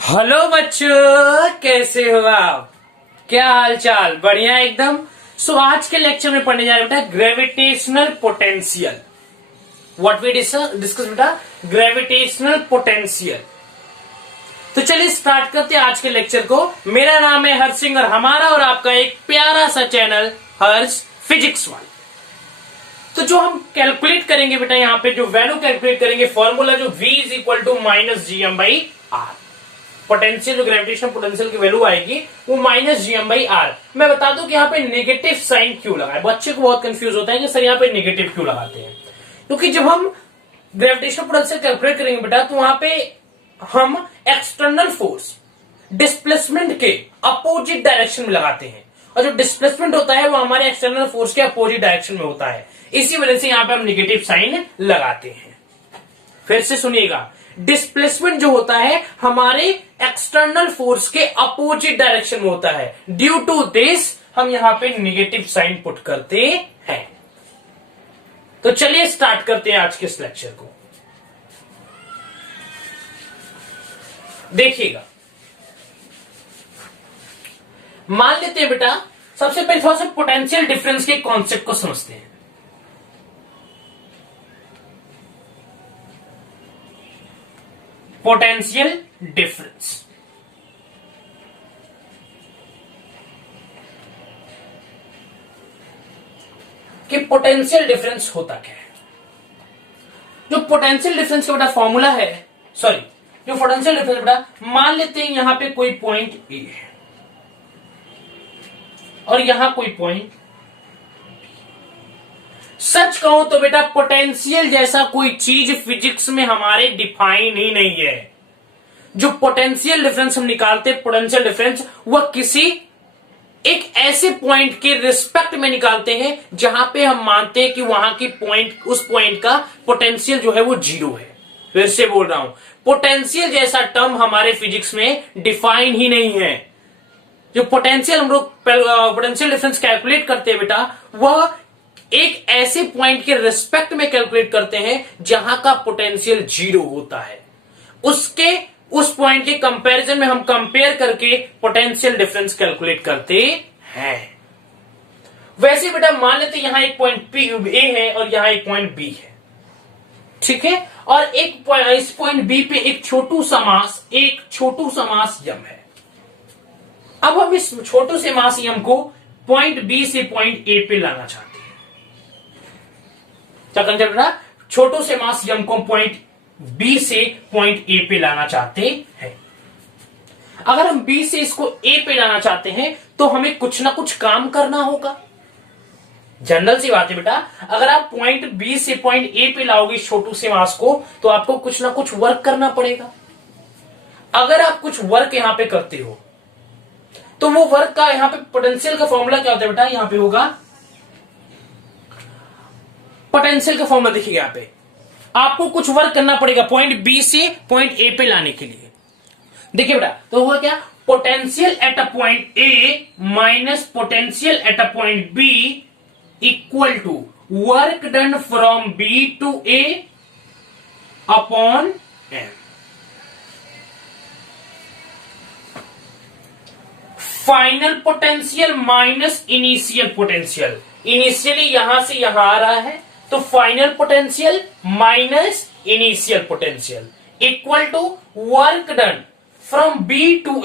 Hello बच्चों, कैसे हो आप? क्या हाल चाल? बढ़िया एकदम। आज के लेक्चर में पढ़ने जा रहे बेटा gravitational potential. What we discuss बेटा, ग्रेविटेशनल पोटेंशियल। तो चलिए स्टार्ट करते हैं आज के लेक्चर को। मेरा नाम है हर्ष सिंह और हमारा और आपका एक प्यारा सा चैनल हर्ष फिजिक्स वाला। तो जो हम कैलकुलेट करेंगे बेटा, यहाँ पे जो वैल्यू कैलकुलेट करेंगे, फॉर्मूला जो V is equal to minus GM/R। Potential जो ग्रेविटेशनल पोटेंशियल की वैल्यू आएगी वो माइनस GM/R। मैं बता दूं कि यहाँ पे नेगेटिव साइन क्यों लगा है। बच्चे को बहुत कंफ्यूज होता है कि सर यहाँ पे नेगेटिव क्यों लगाते हैं। क्योंकि जब हम ग्रेविटेशनल पोटेंशियल कैलकुलेट करेंगे बेटा, तो वहां पे हम एक्सटर्नल फोर्स डिस्प्लेसमेंट के अपोजिट डायरेक्शन में लगाते हैं, और जो डिस्प्लेसमेंट होता है वो हमारे एक्सटर्नल फोर्स के अपोजिट डायरेक्शन में होता है। इसी वजह से यहाँ पे हम नेगेटिव साइन लगाते हैं। फिर से सुनिएगा, डिस्प्लेसमेंट जो होता है हमारे एक्सटर्नल फोर्स के अपोजिट डायरेक्शन में होता है। ड्यू टू दिस हम यहां पे नेगेटिव साइन पुट करते हैं। तो चलिए स्टार्ट करते हैं आज के इस लेक्चर को। देखिएगा, मान लेते हैं बेटा, सबसे पहले थोड़ा सा पोटेंशियल डिफरेंस के कॉन्सेप्ट को समझते हैं। पोटेंशियल डिफरेंस कि पोटेंशियल डिफरेंस होता क्या है। जो पोटेंशियल डिफरेंस का बेटा फॉर्मूला है, सॉरी, जो पोटेंशियल डिफरेंस बेटा, मान लेते हैं यहां पे कोई पॉइंट ए है और यहां कोई पॉइंट, सच कहूं तो बेटा पोटेंशियल जैसा कोई चीज फिजिक्स में हमारे डिफाइन ही नहीं है। जो पोटेंशियल डिफरेंस हम निकालते हैं, पोटेंशियल डिफरेंस, वह किसी एक ऐसे पॉइंट के रिस्पेक्ट में निकालते हैं जहां पे हम मानते हैं कि वहां की पॉइंट, उस पॉइंट का पोटेंशियल जो है वो जीरो है। फिर से बोल रहा हूं, पोटेंशियल जैसा टर्म हमारे फिजिक्स में डिफाइन ही नहीं है। जो पोटेंशियल हम लोग पोटेंशियल डिफरेंस कैलकुलेट करते हैं बेटा, वह एक ऐसे पॉइंट के रिस्पेक्ट में कैलकुलेट करते हैं जहां का पोटेंशियल जीरो होता है। उस पॉइंट के कंपैरिजन में हम कंपेयर करके पोटेंशियल डिफरेंस कैलकुलेट करते हैं। वैसे बेटा मान लेते हैं यहां एक पॉइंट ए है और यहां एक पॉइंट बी है, ठीक है, और इस पॉइंट बी पे एक छोटू सा मास यम है। अब हम इस छोटू से मास यम को पॉइंट बी से पॉइंट ए पे लाना चाहते हैं। क्या कंसेप्ट बेटा, छोटू से मास यम को पॉइंट बी से पॉइंट ए पे लाना चाहते हैं। अगर हम बी से इसको ए पे लाना चाहते हैं तो हमें कुछ ना कुछ काम करना होगा। जनरल सी बात है बेटा, अगर आप पॉइंट बी से पॉइंट ए पे लाओगे छोटू से मास को, तो आपको कुछ ना कुछ वर्क करना पड़ेगा। अगर आप कुछ वर्क यहां पे करते हो तो वो वर्क का यहां पे पोटेंशियल का फॉर्मूला क्या होता है बेटा, यहां पे होगा पोटेंशियल का फॉर्मूला। देखिए यहां पे आपको कुछ वर्क करना पड़ेगा पॉइंट बी से पॉइंट ए पे लाने के लिए। देखिए बेटा, तो हुआ क्या, potential at a point A minus potential at a point B equal to work done from B to A upon M. Final potential minus initial potential. Initially यहां से यहां आ रहा है, तो final potential minus initial potential equal to work done from B to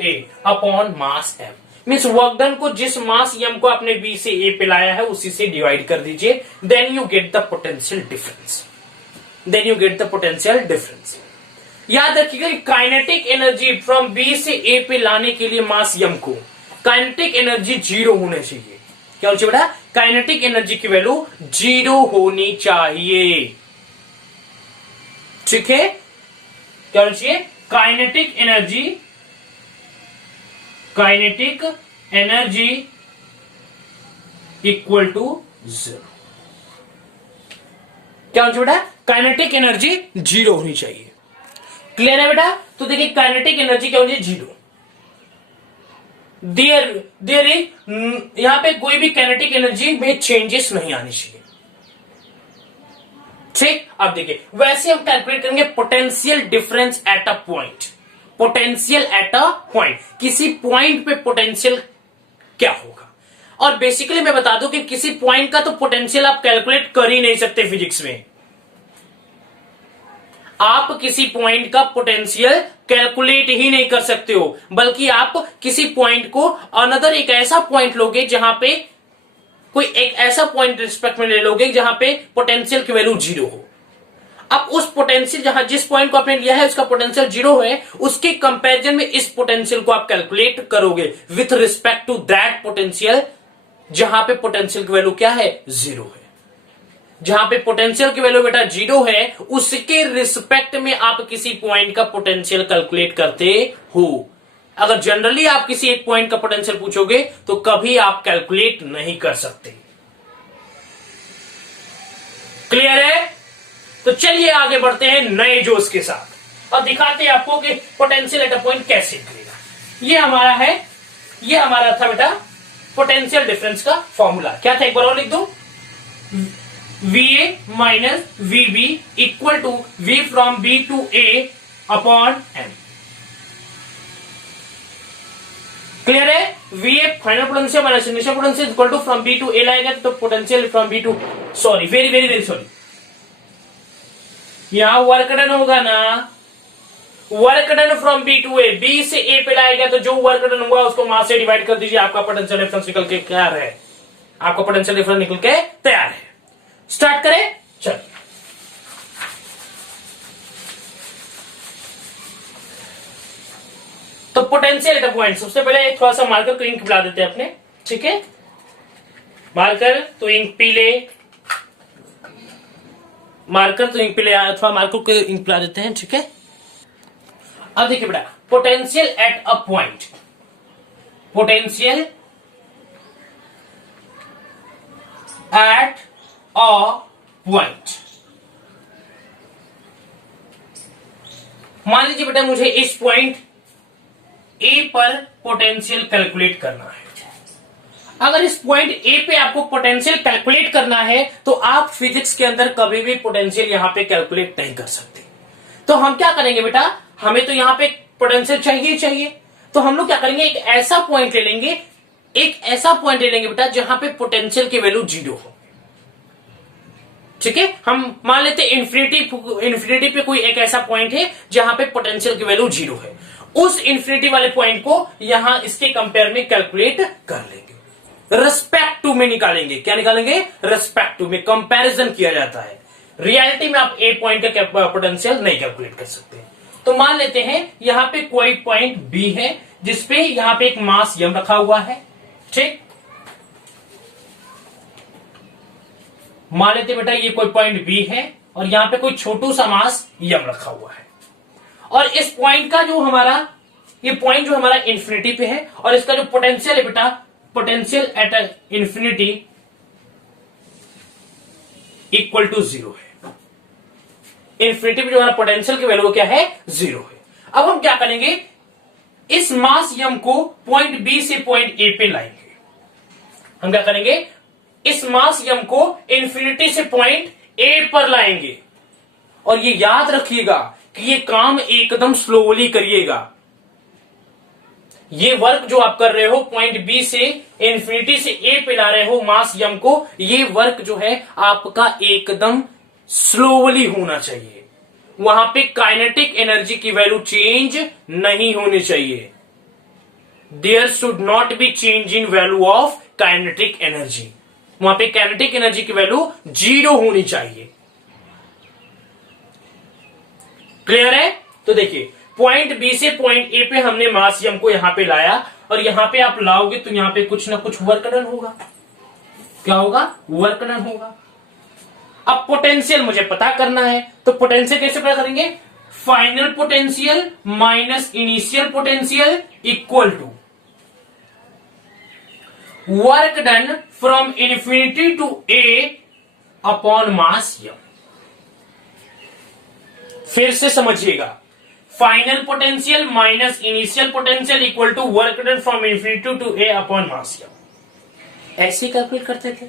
A upon mass M. Means work done को जिस मास M को आपने बी से ए पे लाया है उसी से डिवाइड कर दीजिए, then you get the potential difference. याद रखिएगा कि काइनेटिक एनर्जी फ्रॉम बी से ए पे लाने के लिए मास एम को काइनेटिक एनर्जी जीरो होने चाहिए। क्या होना चाहिए बेटा, काइनेटिक एनर्जी की वैल्यू जीरो होनी चाहिए, ठीक है। क्या होना चाहिए, kinetic energy equal to zero. क्या होना चाहिए बेटा, काइनेटिक एनर्जी जीरो होनी चाहिए। क्लियर है बेटा? तो देखिए काइनेटिक एनर्जी क्या होनी चाहिए, जीरो। देयर इज यहां पे कोई भी काइनेटिक एनर्जी में चेंजेस नहीं आनी चाहिए, ठीक। अब देखिए, वैसे हम कैलकुलेट करेंगे potential difference at a point. Potential at a point, किसी पॉइंट पे पोटेंशियल क्या होगा। और बेसिकली मैं बता दूं कि किसी पॉइंट का तो पोटेंशियल आप कैलकुलेट कर ही नहीं सकते फिजिक्स में। आप किसी पॉइंट का पोटेंशियल कैलकुलेट ही नहीं कर सकते हो, बल्कि आप किसी पॉइंट को अनदर एक ऐसा पॉइंट लोगे जहां पे कोई एक ऐसा पॉइंट रिस्पेक्ट में ले लोगे जहां पे पोटेंशियल की वैल्यू 0 हो। अब उस पोटेंशियल जहां जिस पॉइंट को आपने लिया है उसका पोटेंशियल 0 है, उसके कंपैरिजन में इस पोटेंशियल को आप कैलकुलेट करोगे with respect to that potential जहां पे पोटेंशियल की वैल्यू क्या है, 0 है। जहां पे पोटेंशियल की वैल्यू बेटा 0 है, उसके रिस्पेक्ट में आप किसी पॉइंट का पोटेंशियल कैलकुलेट करते हो। अगर जनरली आप किसी एक पॉइंट का पोटेंशियल पूछोगे तो कभी आप कैलकुलेट नहीं कर सकते। क्लियर है? तो चलिए आगे बढ़ते हैं नए जोश के साथ और दिखाते हैं आपको कि पोटेंशियल एट अ पॉइंट कैसे निकलेगा। ये हमारा था बेटा पोटेंशियल डिफरेंस का फॉर्मूला। क्या था एक बार और लिख दो, VA minus VB equal to V from B to A upon M। Clear है? VA final potential minus initial potential equal to from B to A लाएगा तो potential from B to, sorry very very very sorry, यहां work done होगा ना, work done from B to A, B से A पे लाएगा तो जो वर्क डन होगा उसको मास से डिवाइड कर दीजिए, आपका पोटेंशियल डिफरेंस निकल के तैयार है। आपका पोटेंशियल डिफरेंस निकल के तैयार है। स्टार्ट करें, चलिए। तो पोटेंशियल एट अ पॉइंट, सबसे पहले थोड़ा सा मार्कर को इंक पिला देते हैं अपने, ठीक है। मार्कर तो इंक पी ले, मार्कर तो इंक पी ले, थोड़ा मार्कर को इंक पिला देते हैं, ठीक है। अब देखिए बेटा, potential at a point, potential at a point. मान लीजिए बेटा मुझे इस पॉइंट ए पर पोटेंशियल कैलकुलेट करना है। अगर इस पॉइंट ए पे आपको पोटेंशियल कैलकुलेट करना है तो आप फिजिक्स के अंदर कभी भी पोटेंशियल यहां पे कैलकुलेट नहीं कर सकते। तो हम क्या करेंगे बेटा, हमें तो यहां पे पोटेंशियल चाहिए, तो हम लोग क्या करेंगे, एक ऐसा पॉइंट ले लेंगे बेटा जहां पे पोटेंशियल की वैल्यू 0 हो, ठीक है। हम मान लेते हैं इंफिनिटी पे कोई एक ऐसा पॉइंट है जहां पे पोटेंशियल की वैल्यू 0 है। उस इंफिनिटी वाले पॉइंट को यहां इसके कंपेयर में कैलकुलेट कर लेंगे, रिस्पेक्ट टू में निकालेंगे। क्या निकालेंगे? रिस्पेक्ट टू में, कंपैरिजन किया जाता है। रियलिटी में आप ए पॉइंट का पोटेंशियल नहीं कैलकुलेट कर सकते। तो मान लेते हैं यहां पे कोई पॉइंट बी है जिसपे यहां पे एक मास यम रखा हुआ है, ठीक। मान लेते बेटा ये कोई पॉइंट बी है और यहां पे कोई छोटू सा मास यम रखा हुआ है, और इस पॉइंट का जो हमारा ये पॉइंट जो हमारा इंफिनिटी पे है और इसका जो पोटेंशियल है बेटा, potential at infinity equal to 0 है। इंफिनिटी पे जो हमारा पोटेंशियल की वैल्यू क्या है, 0 है। अब हम क्या करेंगे, इस मास यम को पॉइंट बी से पॉइंट ए पे लाएंगे। हम क्या करेंगे, इस मास यम को इंफिनिटी से पॉइंट ए पर लाएंगे। और ये याद रखिएगा कि ये काम एकदम स्लोली करिएगा। ये वर्क जो आप कर रहे हो पॉइंट बी से इंफिनिटी से ए पे ला रहे हो मास यम को, ये वर्क जो है आपका एकदम स्लोली होना चाहिए। वहां पे काइनेटिक एनर्जी की वैल्यू चेंज नहीं होनी चाहिए। There should not be change in value of kinetic energy. वहां पे काइनेटिक एनर्जी की वैल्यू 0 होनी चाहिए। क्लियर है? तो देखिए पॉइंट बी से पॉइंट ए पे हमने मास यम को यहां पे लाया और यहां पे आप लाओगे तो यहां पे कुछ ना कुछ वर्क डन होगा। क्या होगा? वर्क डन होगा। अब पोटेंशियल मुझे पता करना है, तो पोटेंशियल कैसे पता करेंगे? Final potential minus initial potential equal to work done from infinity to A upon mass m. फिर से समझिएगा, final potential minus initial potential equal to work done from infinity to A upon mass m. ऐसे calculate करते थे।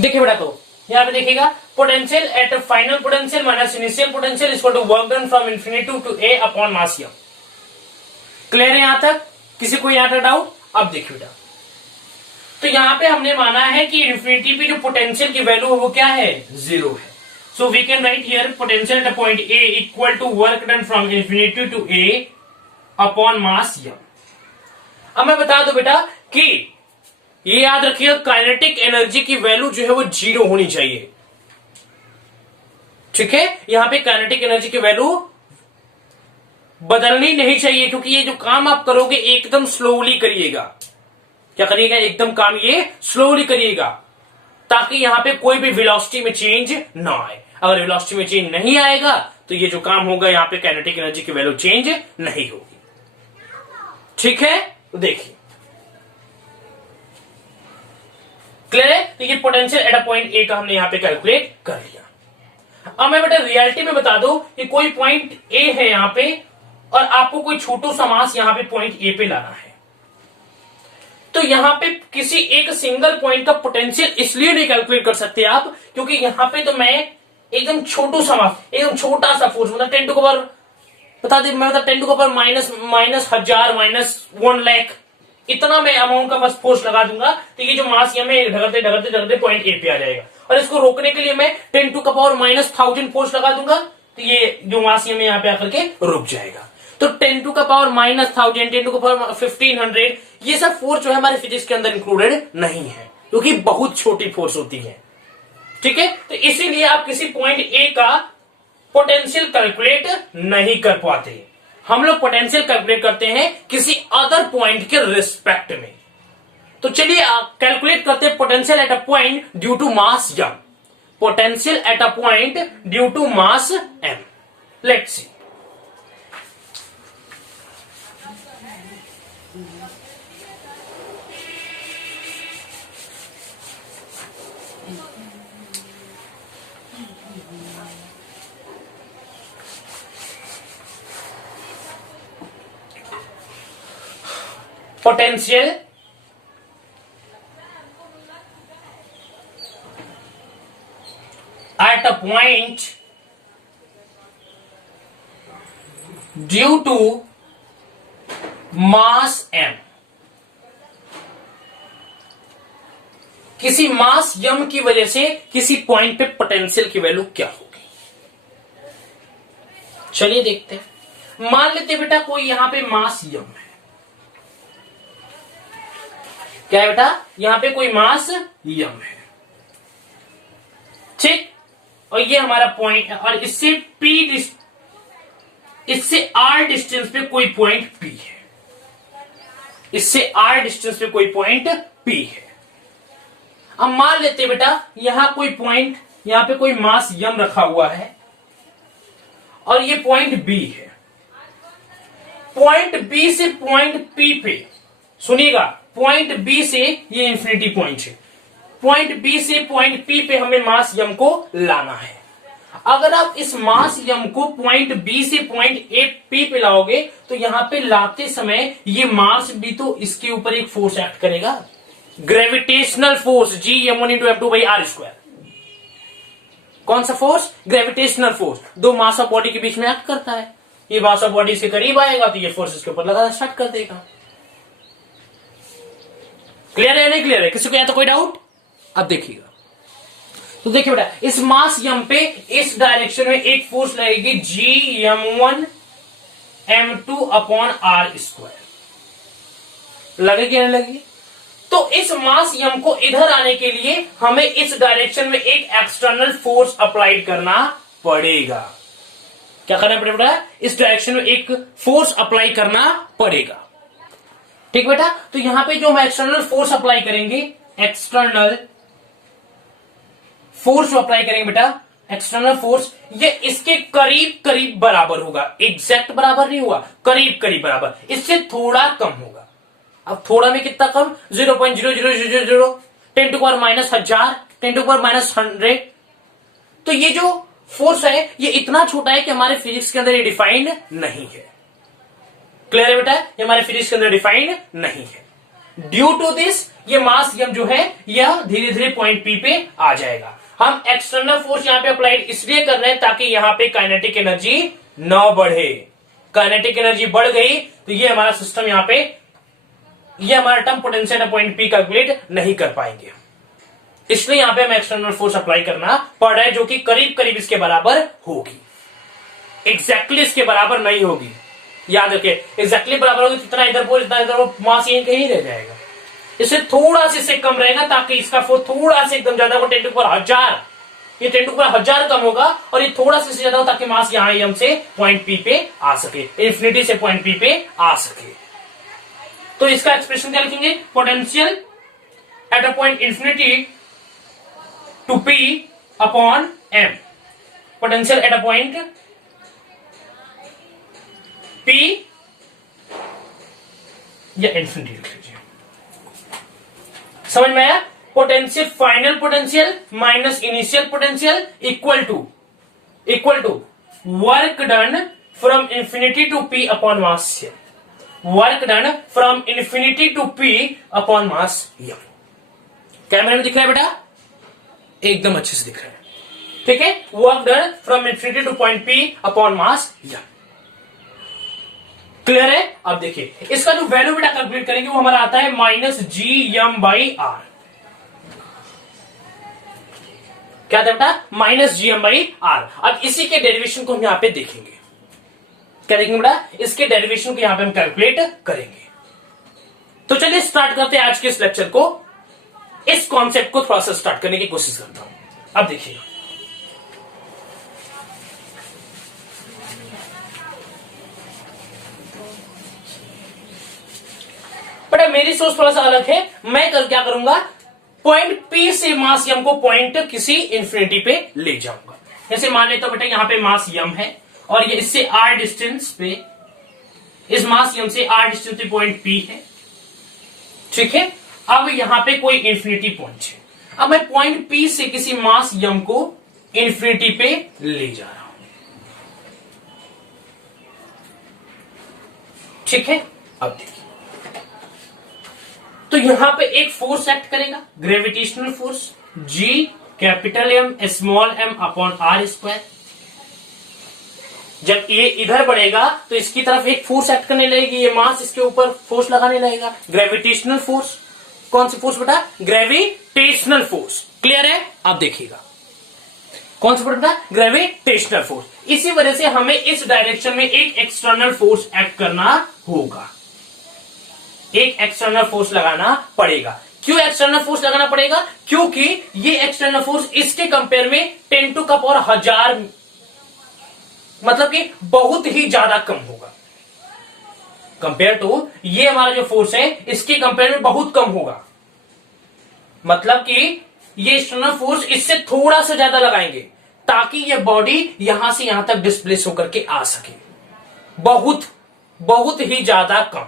देखिए बेटा, तो यहां पे देखिएगा potential at final potential minus initial potential is equal to work done from infinity to A upon mass m। Clear है यहां तक? किसी को यहां तक डाउट? अब देखिए बेटा, तो यहां पे हमने माना है कि इन्फिनिटी पे जो पोटेंशियल की वैल्यू है वो क्या है? 0 है। So we can write here potential at a point A equal to work done from infinity to A upon mass m। अब मैं बता दू बेटा कि ये याद रखिएगा काइनेटिक एनर्जी की वैल्यू जो है वो 0 होनी चाहिए। ठीक है, यहां पे काइनेटिक एनर्जी की वैल्यू बदलनी नहीं चाहिए, क्योंकि ये जो काम आप करोगे एकदम स्लोली करिएगा। क्या करिएगा? एकदम काम ये स्लोली करिएगा, ताकि यहां पे कोई भी वेलोसिटी में चेंज ना आए। अगर वेलोसिटी में चेंज नहीं आएगा तो ये जो काम होगा यहां पे काइनेटिक एनर्जी की वैल्यू चेंज नहीं होगी। ठीक है, तो देखिए क्लियर है? तो ये पोटेंशियल एट अ पॉइंट ए का हमने यहां पे कैलकुलेट कर लिया। अब मैं बेटा रियलिटी में बता दो कि कोई पॉइंट ए है यहां पे और आपको कोई छोटू सा मास यहां पे पॉइंट ए पे लाना है, तो यहां पे किसी एक सिंगल पॉइंट का पोटेंशियल इसलिए नहीं कैलकुलेट कर सकते आप, क्योंकि यहां पे तो मैं एकदम छोटू सा मास, एकदम छोटा सा फोर्स, मतलब 10 टू पावर बता दे, मैं मतलब 10 टू पावर माइनस हजार माइनस 1 लाख इतना मैं अमाउंट का बस फोर्स लगा दूंगा, तो ये जो मास है मैं ढगरते ढगरते ढगरते पॉइंट ए पे आ जाएगा। और इसको रोकने के लिए मैं 10 टू पावर माइनस 1000 फोर्स लगा दूंगा, तो ये जो मास है यहाँ पे आकर के रुक जाएगा। तो 10 to power minus 1000, 10 to power 1500, ये सब फोर्स जो है हमारे फिजिक्स के अंदर इंक्लूडेड नहीं है, क्योंकि बहुत छोटी फोर्स होती है। ठीक है, तो इसीलिए आप किसी पॉइंट ए का पोटेंशियल कैलकुलेट नहीं कर पाते। हम लोग पोटेंशियल कैलकुलेट करते हैं किसी अदर पॉइंट के रिस्पेक्ट में। तो चलिए कैलकुलेट करते हैं potential at a point due to mass m। Potential at a point due to mass m। Let's see. potential at a point due to mass m। किसी मास m की वजह से किसी पॉइंट पे पोटेंशियल की वैल्यू क्या होगी, चलिए देखते हैं। मान लेते बेटा कोई यहां पे मास m है, क्या है बेटा? यहां पे कोई मास m है, ठीक, और ये हमारा पॉइंट है, और इससे r डिस्टेंस पे कोई पॉइंट p है, इससे r डिस्टेंस पे कोई पॉइंट p है। अब मान लेते बेटा यहां कोई पॉइंट, यहां पे कोई मास m रखा हुआ है और ये पॉइंट b है। पॉइंट b से पॉइंट p पे, सुनिएगा, पॉइंट b से ये इंफिनिटी पॉइंट है, पॉइंट b से पॉइंट p पे हमें मास m को लाना है। अगर आप इस मास m को पॉइंट b से पॉइंट p पे लाओगे तो यहां पे लाते समय ये मास भी तो इसके ऊपर एक फोर्स एक्ट करेगा, ग्रेविटेशनल फोर्स Gm1 × m2/r²। कौन सा फोर्स? Gravitational force. दो मास ऑफ बॉडी के बीच में एक्ट करता है। ये मास ऑफ बॉडी इसके करीब आएगा तो ये फोर्स इसके ऊपर लगाना स्टार्ट कर देगा। क्लियर है नहीं क्लियर है? किसी को या तो कोई डाउट? अब देखिएगा, तो देखिए बेटा इस मास m पे इस डायरेक्शन में एक फोर्स लगेगी Gm1 m2/r²। लगेगी या नहीं लगेगी? तो इस मास m को इधर आने के लिए हमें इस डायरेक्शन में एक एक्सटर्नल फोर्स अप्लाइड करना पड़ेगा। क्या करना पड़ेगा? इस डायरेक्शन में एक फोर्स अप्लाई करना पड़ेगा। ठीक बेटा, तो यहां पे जो हम एक्सटर्नल फोर्स अप्लाई करेंगे, एक्सटर्नल फोर्स जो अप्लाई करेंगे बेटा, एक्सटर्नल फोर्स, ये इसके करीब करीब बराबर होगा। एग्जैक्ट बराबर नहीं होगा, करीब करीब बराबर, इससे थोड़ा कम होगा। अब थोड़ा में कितना कम? 0.0000, 10 to power minus 1000, 10 to power minus 100। तो ये जो फोर्स है ये इतना छोटा है कि हमारे फिजिक्स के अंदर ये डिफाइंड नहीं है। क्लियर है बेटा? ये हमारे फिजिक्स के अंदर डिफाइंड नहीं है। ड्यू टू दिस ये मास m जो है यह धीरे धीरे पॉइंट p पे आ जाएगा। हम एक्सटर्नल फोर्स यहां पे अप्लाइड इसलिए कर रहे हैं ताकि यहां पे काइनेटिक एनर्जी न बढ़े। काइनेटिक एनर्जी बढ़ गई तो ये हमारा सिस्टम यहां पे, ये हमारा term potential at point P calculate नहीं कर पाएंगे। इसलिए यहां पे हमें एक्सटर्नल फोर्स अप्लाई करना पड़ रहा है, जो कि करीब करीब इसके बराबर होगी। एग्जैक्टली इसके बराबर नहीं होगी, याद रखिए। एग्जैक्टली बराबर होगी तो इतना इधर वो इतना इधर वो, मास यहीं कहीं रह जाएगा। इससे थोड़ा सा इससे कम रहेगा ताकि इसका फोर्स थोड़ा सा एकदम ज्यादा हो, 10 टू पावर 1000, ये 10 टू पावर 1000 कम होगा और ये थोड़ा सा ज्यादा हो ताकि मास यहां एम से पॉइंट पी पे आ सके, इंफिनिटी से पॉइंट पी पे आ सके। तो इसका एक्सप्रेशन क्या लिखेंगे? Potential at a point infinity to P upon M. Potential at a point P या इंफिनिटी लिख लीजिए। समझ में आया? Potential, final potential minus initial potential equal to work done from infinity to P upon mass M. Work done from infinity to P upon mass M. कैमरे में दिख रहा है बेटा? एकदम अच्छे से दिख रहा है, ठीक है। Work done from infinity to point P upon mass M. Clear है? अब देखिए इसका जो वैल्यू बेटा कैलकुलेट करेंगे वो हमारा आता है minus G M by R. क्या था बेटा? Minus G M by R. अब इसी के डेरिवेशन को हम यहां पे देखेंगे। क्या देखेंगे बेटा? इसके डेरिवेशन को यहां पे हम कैलकुलेट करेंगे। तो चलिए स्टार्ट करते हैं आज के इस लेक्चर को। इस कॉन्सेप्ट को थोड़ा सा स्टार्ट करने की कोशिश करता हूं। अब देखिए बेटा, मेरी सोच थोड़ा सा अलग है। मैं कल क्या करूंगा, पॉइंट पी से मास यम को पॉइंट किसी इंफिनिटी पे ले जाऊंगा। जैसे मान लेता हूं बेटा यहां पे मास यम है और ये इससे आर डिस्टेंस पे, इस मास यम से आर डिस्टेंस पे पॉइंट पी है, ठीक है। अब यहां पे कोई इंफिनिटी पॉइंट है। अब मैं पॉइंट पी से किसी मास यम को इंफिनिटी पे ले जा रहा हूं, ठीक है। अब देखिए तो यहां पे एक फोर्स एक्ट करेगा, gravitational force G capital M small M upon are square. जब ये इधर बढ़ेगा तो इसकी तरफ एक फोर्स एक्ट करने लगेगी, ये मास इसके ऊपर फोर्स लगाने लगेगा, ग्रेविटेशनल फोर्स। कौन सी फोर्स बेटा? Gravitational force. क्लियर है? आप देखिएगा कौन सा बेटा? Gravitational force. इसी वजह से हमें इस डायरेक्शन में एक एक्सटर्नल फोर्स एक्ट करना होगा, एक एक्सटर्नल फोर्स लगाना पड़ेगा। क्यों एक्सटर्नल फोर्स लगाना पड़ेगा? क्योंकि ये एक्सटर्नल फोर्स इसके कंपेयर में 10 टू का पावर 1000, मतलब कि बहुत ही ज्यादा कम होगा कंपेयर टू, ये हमारा जो फोर्स है इसके कंपेयर में बहुत कम होगा। मतलब कि ये एक्सटर्नल फोर्स इससे थोड़ा सा ज्यादा लगाएंगे ताकि ये बॉडी यहां से यहां तक डिस्प्लेस होकर के आ सके। बहुत ही ज्यादा कम,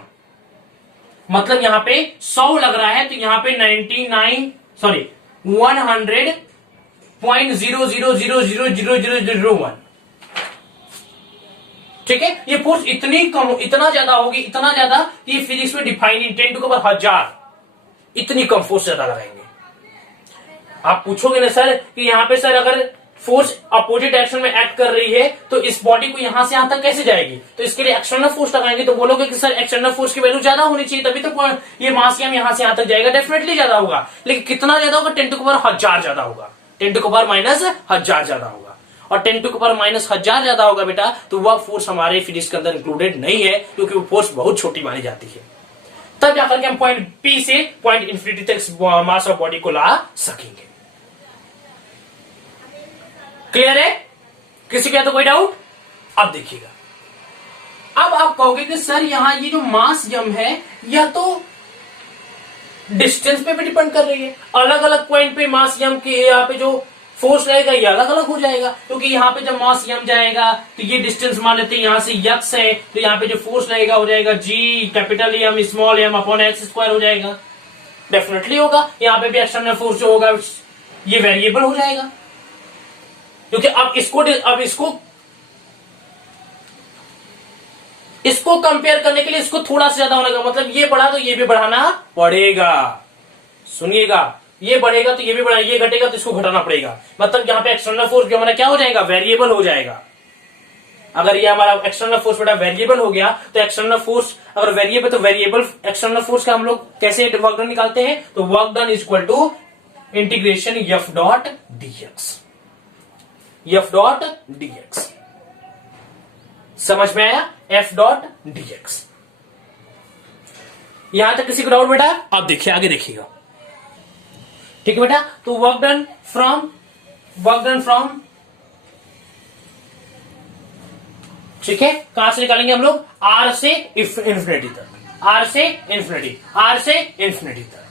मतलब यहां पे 100 लग रहा है तो यहां पे 100.00000001, ठीक है। ये फोर्स इतनी कम, इतना ज्यादा होगी, इतना ज्यादा कि ये फिजिक्स में डिफाइन इन 10 टू का पावर 1000, इतनी कम फोर्स ज्यादा लगाएंगे। आप पूछोगे ना सर कि यहां पे सर अगर फोर्स अपोजिट डायरेक्शन में एक्ट कर रही है तो इस बॉडी को यहां से यहां तक कैसे जाएगी? तो इसके लिए एक्सटर्नल फोर्स लगाएंगे। तो बोलोगे कि सर एक्सटर्नल फोर्स की वैल्यू ज्यादा होनी चाहिए तभी तो ये मास यम यहां से यहां तक जाएगा। डेफिनेटली ज्यादा होगा, लेकिन कितना ज्यादा होगा? 10 टू का पावर 1000 ज्यादा होगा, 10 टू का पावर माइनस 1000 ज्यादा होगा। और 10 टू का पावर माइनस 1000 ज्यादा होगा बेटा, तो वह फोर्स हमारे फिजिक्स के अंदर इंक्लूडेड नहीं है क्योंकि वो फोर्स बहुत छोटी मानी जाती है। तब जाकर के हम पॉइंट पी से पॉइंट इंफिनिटी तक मास ऑफ बॉडी को ला सकेंगे। क्लियर है? किसी का तो कोई डाउट? अब देखिएगा, अब आप कहोगे कि सर यहां ये जो मास यम है या तो डिस्टेंस पे भी डिपेंड कर रही है, अलग अलग पॉइंट पे मास यम के यहाँ पे जो फोर्स रहेगा ये अलग अलग हो जाएगा। क्योंकि यहाँ पे जब मास यम जाएगा तो ये डिस्टेंस मान लेते हैं यहां से यक्स है, तो यहाँ पे जो फोर्स लगेगा हो जाएगा G capital M small M upon X square हो जाएगा। डेफिनेटली होगा, यहाँ पे भी एक्सटर्नल फोर्स जो होगा ये वेरिएबल हो जाएगा, क्योंकि अब इसको कंपेयर करने के लिए इसको थोड़ा सा ज्यादा होने का मतलब ये बढ़ा तो ये भी बढ़ाना पड़ेगा। सुनिएगा, ये बढ़ेगा तो ये भी बढ़ेगा, ये घटेगा तो इसको घटाना पड़ेगा। मतलब यहाँ पे एक्सटर्नल फोर्स हमारा क्या हो जाएगा, वेरिएबल हो जाएगा। अगर ये हमारा एक्सटर्नल फोर्स बेटा वेरिएबल हो गया तो एक्सटर्नल फोर्स अगर वेरिएबल तो वेरिएबल एक्सटर्नल फोर्स का हम लोग कैसे वर्क डन निकालते हैं, तो work done is equal to integration F dot DX. F dot DX समझ में आया, एफ डॉट डीएक्स। यहां तक किसी को डाउट बेटा? आप देखिए आगे देखिएगा, ठीक है बेटा। तो वर्क डन फ्रॉम ठीक है, कहां से निकालेंगे हम लोग, आर से इंफिनिटी तक, आर से इंफिनिटी तक,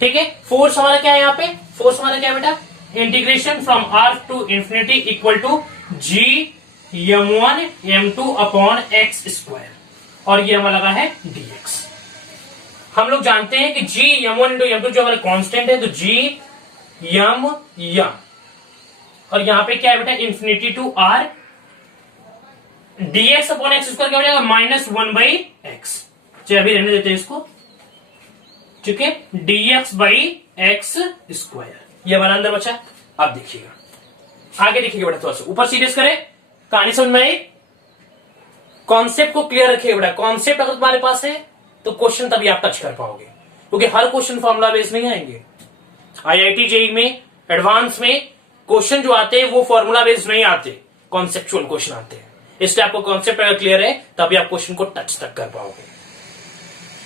ठीक है। फोर्स हमारा क्या है यहाँ पे, फोर्स हमारा क्या है बेटा, integration from R to infinity equal to G m1 m2 upon X square, और ये हमारा लगा है dx। हम लोग जानते हैं कि g m1 इंटू m2 जो हमारा कांस्टेंट है, तो g m और यहां पे क्या है बेटा, infinity to r dx upon X square क्या हो जाएगा, -1/x। चलिए अभी रहने देते हैं इसको, ठीक है, dx बाई एक्स स्क्वायर, ये हमारा अंदर बचा। अब देखिएगा आगे, देखिएगा बेटा, थोड़ा सा ऊपर सीरियस करें, कहानी समझ में आई, कॉन्सेप्ट को क्लियर रखिए बेटा। कॉन्सेप्ट अगर तुम्हारे पास है तो क्वेश्चन तभी आप टच कर पाओगे, क्योंकि हर क्वेश्चन फॉर्मुला बेस्ड नहीं आएंगे। आईआईटी जेईई में एडवांस में क्वेश्चन जो आते हैं वो फॉर्मूला बेस्ड नहीं आते, कॉन्सेप्चुअल क्वेश्चन आते हैं। इसलिए आपको कॉन्सेप्ट अगर क्लियर है तभी आप क्वेश्चन को टच तक कर पाओगे।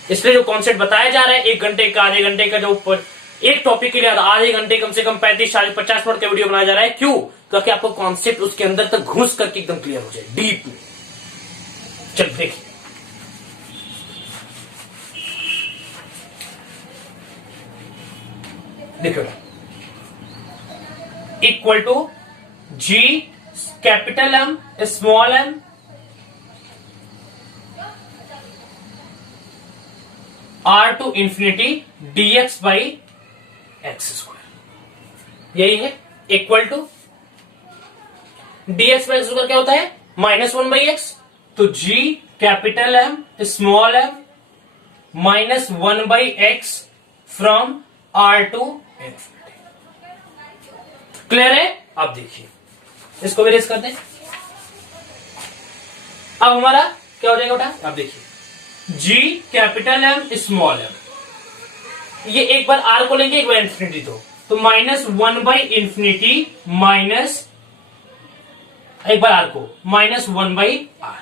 इसलिए जो कॉन्सेप्ट बताया जा रहा है 1 घंटे का, आधे घंटे का, जो एक टॉपिक के लिए आधे घंटे कम से कम 35-40-50 मिनट का वीडियो बनाया जा रहा है, क्यों? क्योंकि आपको कॉन्सेप्ट उसके अंदर तक घुस करके एकदम क्लियर हो जाए, डीप में। चल देखिए, देखो equal to G capital M small m R to infinity dx by x square, यही है। Equal to dx by x square क्या होता है, -1/x, तो G capital M small m -1/x from R to infinity. Clear है? अब देखिए इसको भी रेस करते हैं। अब हमारा क्या हो जाएगा बेटा, अब देखिए जी कैपिटल एम स्मॉल एम, ये एक बार आर को लेंगे, एक बार इंफिनिटी, तो -1/इंफिनिटी माइनस एक बार आर को -1/r,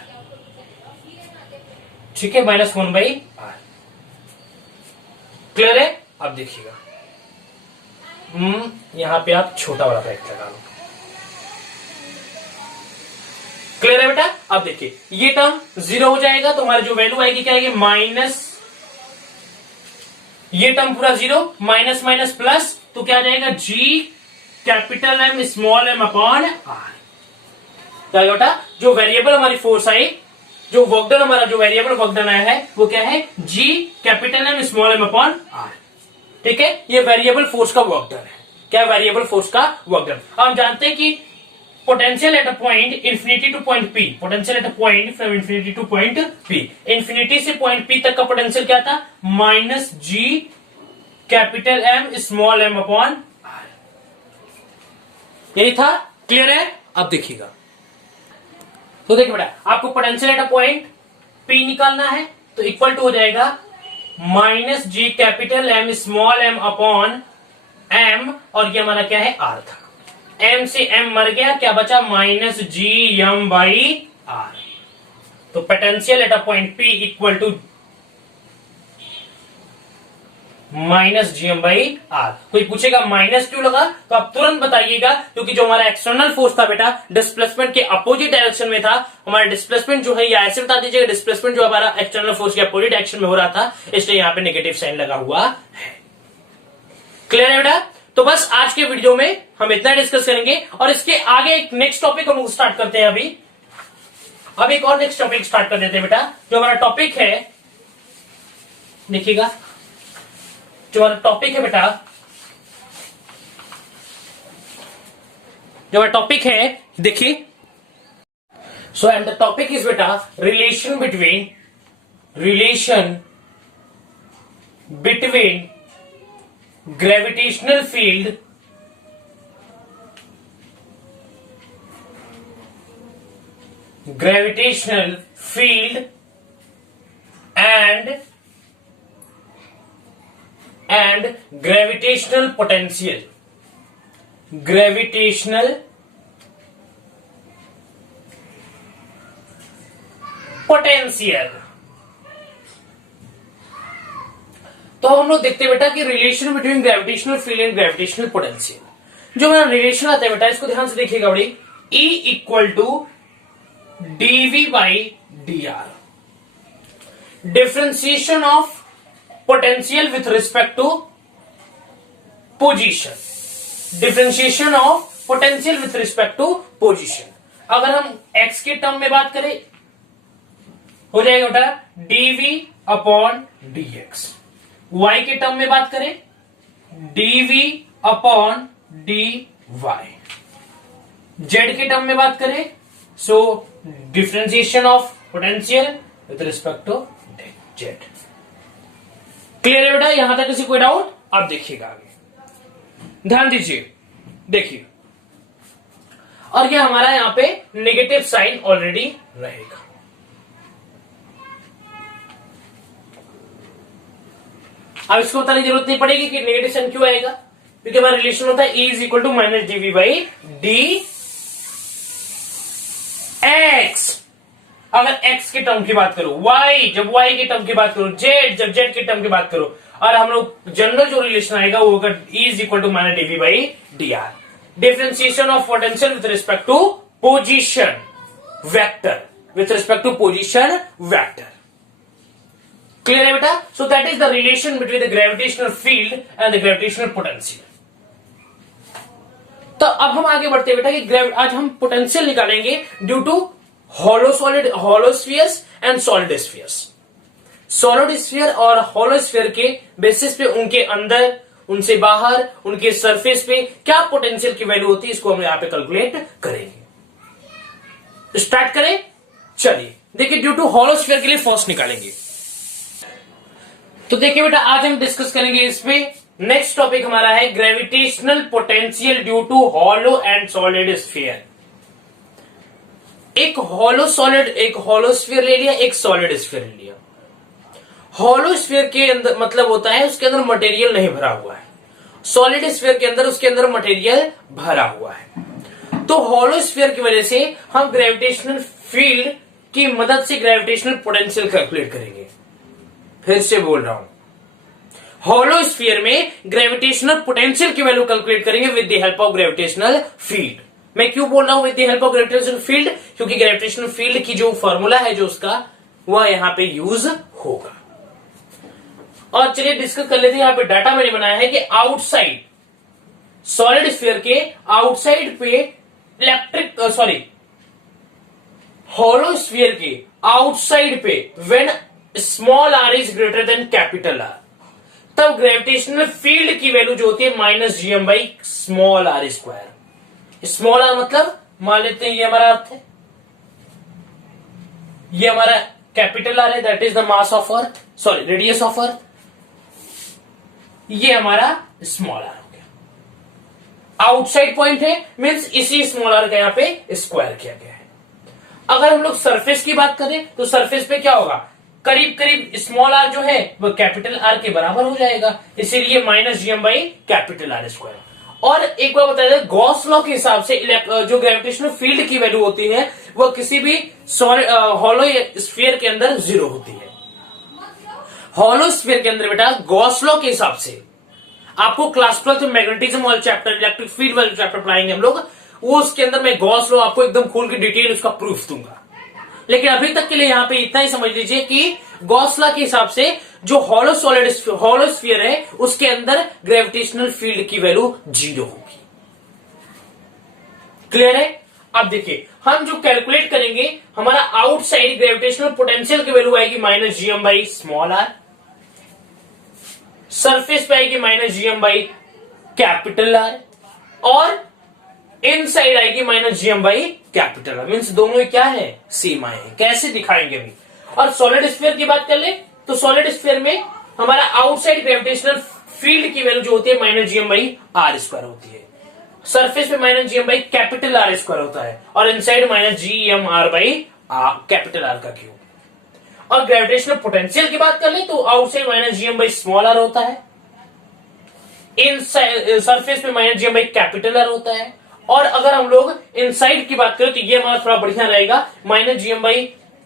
ठीक है, -1/r। क्लियर है? अब देखिएगा यहां पे आप छोटा वाला ब्रैकेट लगा लो। क्लियर है बेटा? अब देखिए ये टर्म 0 हो जाएगा, तो हमारी जो वैल्यू आएगी क्या आएगी, माइनस, ये टर्म पूरा 0, माइनस माइनस प्लस, तो क्या आ जाएगा, G capital M small M upon R. क्या बेटा, जो वेरिएबल हमारी फोर्स आई, जो वर्कडन हमारा जो वेरिएबल वर्कडन आया है वो क्या है, G capital M small M upon R, ठीक है। ये वेरिएबल फोर्स का वर्कडन है, क्या, वेरिएबल फोर्स का वर्कडन। हम जानते हैं कि potential at a point infinity to point P, potential at a point from infinity to point P, infinity से पॉइंट पी तक का पोटेंशियल क्या था, minus G capital M small M upon R, यही था। क्लियर है? अब देखिएगा, तो देखिए बेटा, आपको potential at a point P निकालना है, तो इक्वल टू हो जाएगा minus G capital M small M upon M, और ये हमारा क्या है, आर था। एम से एम मर गया, क्या बचा, minus G M by R. तो potential at a point P equal to minus GM by R. कोई पूछेगा माइनस क्यों लगा, तो आप तुरंत बताइएगा, क्योंकि जो हमारा एक्सटर्नल फोर्स था बेटा डिस्प्लेसमेंट के अपोजिट डायरेक्शन में था। हमारा डिस्प्लेसमेंट जो है, या ऐसे बता दीजिएगा, डिस्प्लेसमेंट जो हमारा एक्सटर्नल फोर्स के अपोजिट डायरेक्शन में हो रहा था, इसलिए यहां पे नेगेटिव साइन लगा हुआ है। क्लियर है बेटा? तो बस आज के वीडियो में हम इतना डिस्कस करेंगे, और इसके आगे एक नेक्स्ट टॉपिक हम स्टार्ट करते हैं। अब एक और नेक्स्ट टॉपिक स्टार्ट कर देते हैं बेटा। जो हमारा टॉपिक है, देखिएगा, जो हमारा टॉपिक है बेटा, जो हमारा टॉपिक है, देखिए, so and the topic is बेटा relation between gravitational field and gravitational potential तो हम लोग देखते हैं बेटा कि relation between gravitational field and gravitational potential. जो मेरा रिलेशन आता है बेटा, इसको ध्यान से देखिएगा बड़ी। E equal to dv by dr, differentiation of potential with respect to position, differentiation of potential with respect to position. अगर हम x के टर्म में बात करें हो जाएगा बेटा dv अपॉन dx, y के टर्म में बात करें dv अपॉन dy, z के टर्म में बात करें so differentiation of potential with respect to z। Clear है बेटा? यहां तक किसी कोई डाउट? अब देखिएगा आगे, ध्यान दीजिए, देखिए। और ये हमारा यहां पे नेगेटिव साइन ऑलरेडी रहेगा। अब इसको बताने की जरूरत नहीं पड़ेगी कि नेगेटिव साइन क्यों आएगा, क्योंकि हमारा रिलेशन होता है E is equal to minus DV by D X. अगर x के टर्म की बात करो, y जब y के टर्म की बात करो, z जब z के टर्म की बात करो, और हम लोग जनरल जो रिलेशन आएगा वो होगा E is equal to minus DV by D R, differentiation of potential with respect to position vector, with respect to position vector. Clear है बेटा? So that is the relation between the gravitational field and the gravitational potential. तो अब हम आगे बढ़ते हैं बेटा कि आज हम पोटेंशियल निकालेंगे due to hollow spheres and solid spheres। Solid sphere और hollow स्फीयर के बेसिस पे उनके अंदर, उनसे बाहर, उनके सरफेस पे क्या पोटेंशियल की वैल्यू होती है, इसको हम यहां पे कैलकुलेट करेंगे। स्टार्ट करें, चलिए देखिए। ड्यू टू hollow स्फीयर के लिए फर्स्ट निकालेंगे। तो देखिए बेटा, आज हम डिस्कस करेंगे इस पे। नेक्स्ट टॉपिक हमारा है gravitational potential due to hollow and solid sphere. एक हॉलो स्फीयर ले लिया, एक सॉलिड स्फीयर ले लिया। हॉलो स्फीयर के अंदर मतलब होता है उसके अंदर मटेरियल नहीं भरा हुआ है, सॉलिड स्फीयर के अंदर उसके अंदर मटेरियल भरा हुआ है। तो हॉलो स्फीयर की वजह से हम ग्रेविटेशनल फील्ड की मदद से ग्रेविटेशनल पोटेंशियल कैलकुलेट करेंगे। फिर से बोल रहा हूं, हॉलो स्फीयर में ग्रेविटेशनल पोटेंशियल की वैल्यू कैलकुलेट करेंगे with the help of gravitational field. मैं क्यों बोल रहा हूं with the help of gravitational field? क्योंकि ग्रेविटेशनल फील्ड की जो फॉर्मूला है जो उसका, वह यहां पे यूज होगा। और चलिए डिस्कस कर लेते हैं। यहां पे डाटा मैंने बनाया है कि आउटसाइड सॉलिड स्फीयर के आउटसाइड पे हॉलो स्फीयर के आउटसाइड पे when small R is greater than capital R, तब ग्रेविटेशनल फील्ड की वैल्यू जो होती है minus GM by small are square. Small R मतलब मान लेते हैं ये हमारा अर्थ है, ये हमारा कैपिटल आर है, that is the mass of earth, sorry radius of earth. ये हमारा स्मॉल आर हो गया, आउटसाइड पॉइंट है, मींस इसी स्मॉल आर का यहां पे स्क्वायर किया गया है। अगर हम लोग सरफेस की बात करें तो सरफेस पे क्या होगा, करीब करीब स्मॉल आर जो है वो कैपिटल आर के बराबर हो जाएगा, इसीलिए minus GM by capital are square. और एक बार बताया जाए, गॉस लॉ के हिसाब से जो ग्रेविटेशनल फील्ड की वैल्यू होती है वो किसी भी हॉलो स्फीयर के अंदर जीरो होती है। हॉलो स्फीयर के अंदर बेटा गॉस लॉ के हिसाब से, आपको क्लास 12 में मैग्नेटिज्म वाले चैप्टर, इलेक्ट्रिक फील्ड वाले चैप्टर पढ़ाएंगे हम लोग, वो उसके अंदर मैं गॉस लॉ आपको एकदम खोल के डिटेल उसका प्रूफ दूंगा। लेकिन अभी तक के लिए यहां पे इतना ही समझ लीजिए कि गॉस लॉ के हिसाब से जो हॉलो स्फीयर है उसके अंदर ग्रेविटेशनल फील्ड की वैल्यू जीरो होगी। क्लियर है? अब देखिए, हम जो कैलकुलेट करेंगे, हमारा आउटसाइड ग्रेविटेशनल पोटेंशियल की वैल्यू आएगी minus GM by small R, surface पे आएगी minus GM by capital R, और इनसाइड आएगी minus GM by capital R. Means दोनों क्या है, सेम आए हैं। कैसे दिखाएंगे अभी? और सॉलिड स्फीयर की बात कर ले तो सॉलिड स्फीयर में हमारा आउटसाइड ग्रेविटेशनल फील्ड की वैल्यू जो होती है minus GM by are square होती है। सरफेस पे minus GM by capital are square होता है और inside minus GM R by capital are का क्यूब। और ग्रेविटेशनल पोटेंशियल की बात कर ले तो outside minus GM by small are होता है, इन सरफेस पे minus GM by capital R होता है। और अगर हम लोग इनसाइड की बात करें तो ये हमारा थोड़ा बढ़िया रहेगा, minus GM by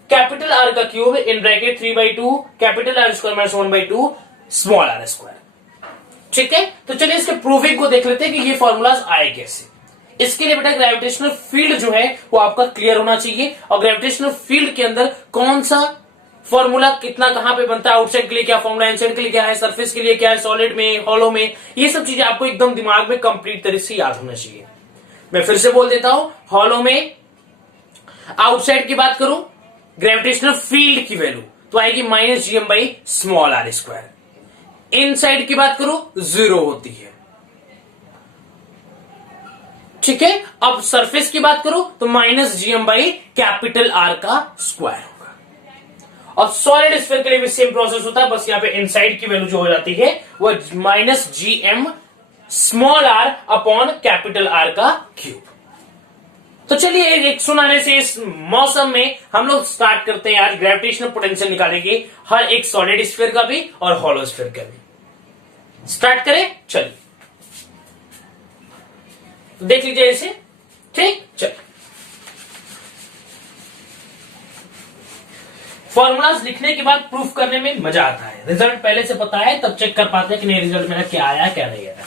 capital are का cube in bracket 3/2 capital are square minus 1/2 small are square. ठीक है, तो चलिए इसके प्रूविंग को देख लेते हैं कि ये फॉर्मूलाज आए कैसे। इसके लिए बेटा ग्रेविटेशनल फील्ड जो है वो आपका क्लियर होना चाहिए, और ग्रेविटेशनल फील्ड के अंदर कौन सा फॉर्मूला कितना कहां पे बनता है, आउटसाइड के लिए क्या फॉर्मूला, इनसाइड के लिए क्या है, सरफेस के लिए क्या है, सॉलिड में, हॉलो में, ये सब चीजें आपको एकदम दिमाग में कंप्लीट तरीके से याद होना चाहिए। मैं फिर से बोल देता हूं, हॉलो में आउटसाइड की बात करूं ग्रेविटेशनल फील्ड की वैल्यू तो आएगी minus GM by small are square. Inside की बात करूं 0 होती है। ठीक है, अब सरफेस की बात करूं तो minus GM by capital are का स्क्वायर होगा। और सॉलिड स्फीयर के लिए भी सेम प्रोसेस होता है, बस यहां पे इनसाइड की वैल्यू जो हो जाती है वो minus GM small are upon capital are का क्यूब। तो चलिए एक सुनाने से इस मौसम में हम लोग स्टार्ट करते हैं। आज ग्रेविटेशनल पोटेंशियल निकालेंगे हर एक सॉलिड स्फीयर का भी और हॉलो स्फीयर का भी। स्टार्ट करें, चलिए देख लीजिए इसे। ठीक, चलिए फॉर्मूलाज लिखने के बाद प्रूफ करने में मजा आता है। रिजल्ट पहले से पता है तब चेक कर पाते हैं कि नहीं रिजल्ट मेरा क्या आया क्या नहीं आया।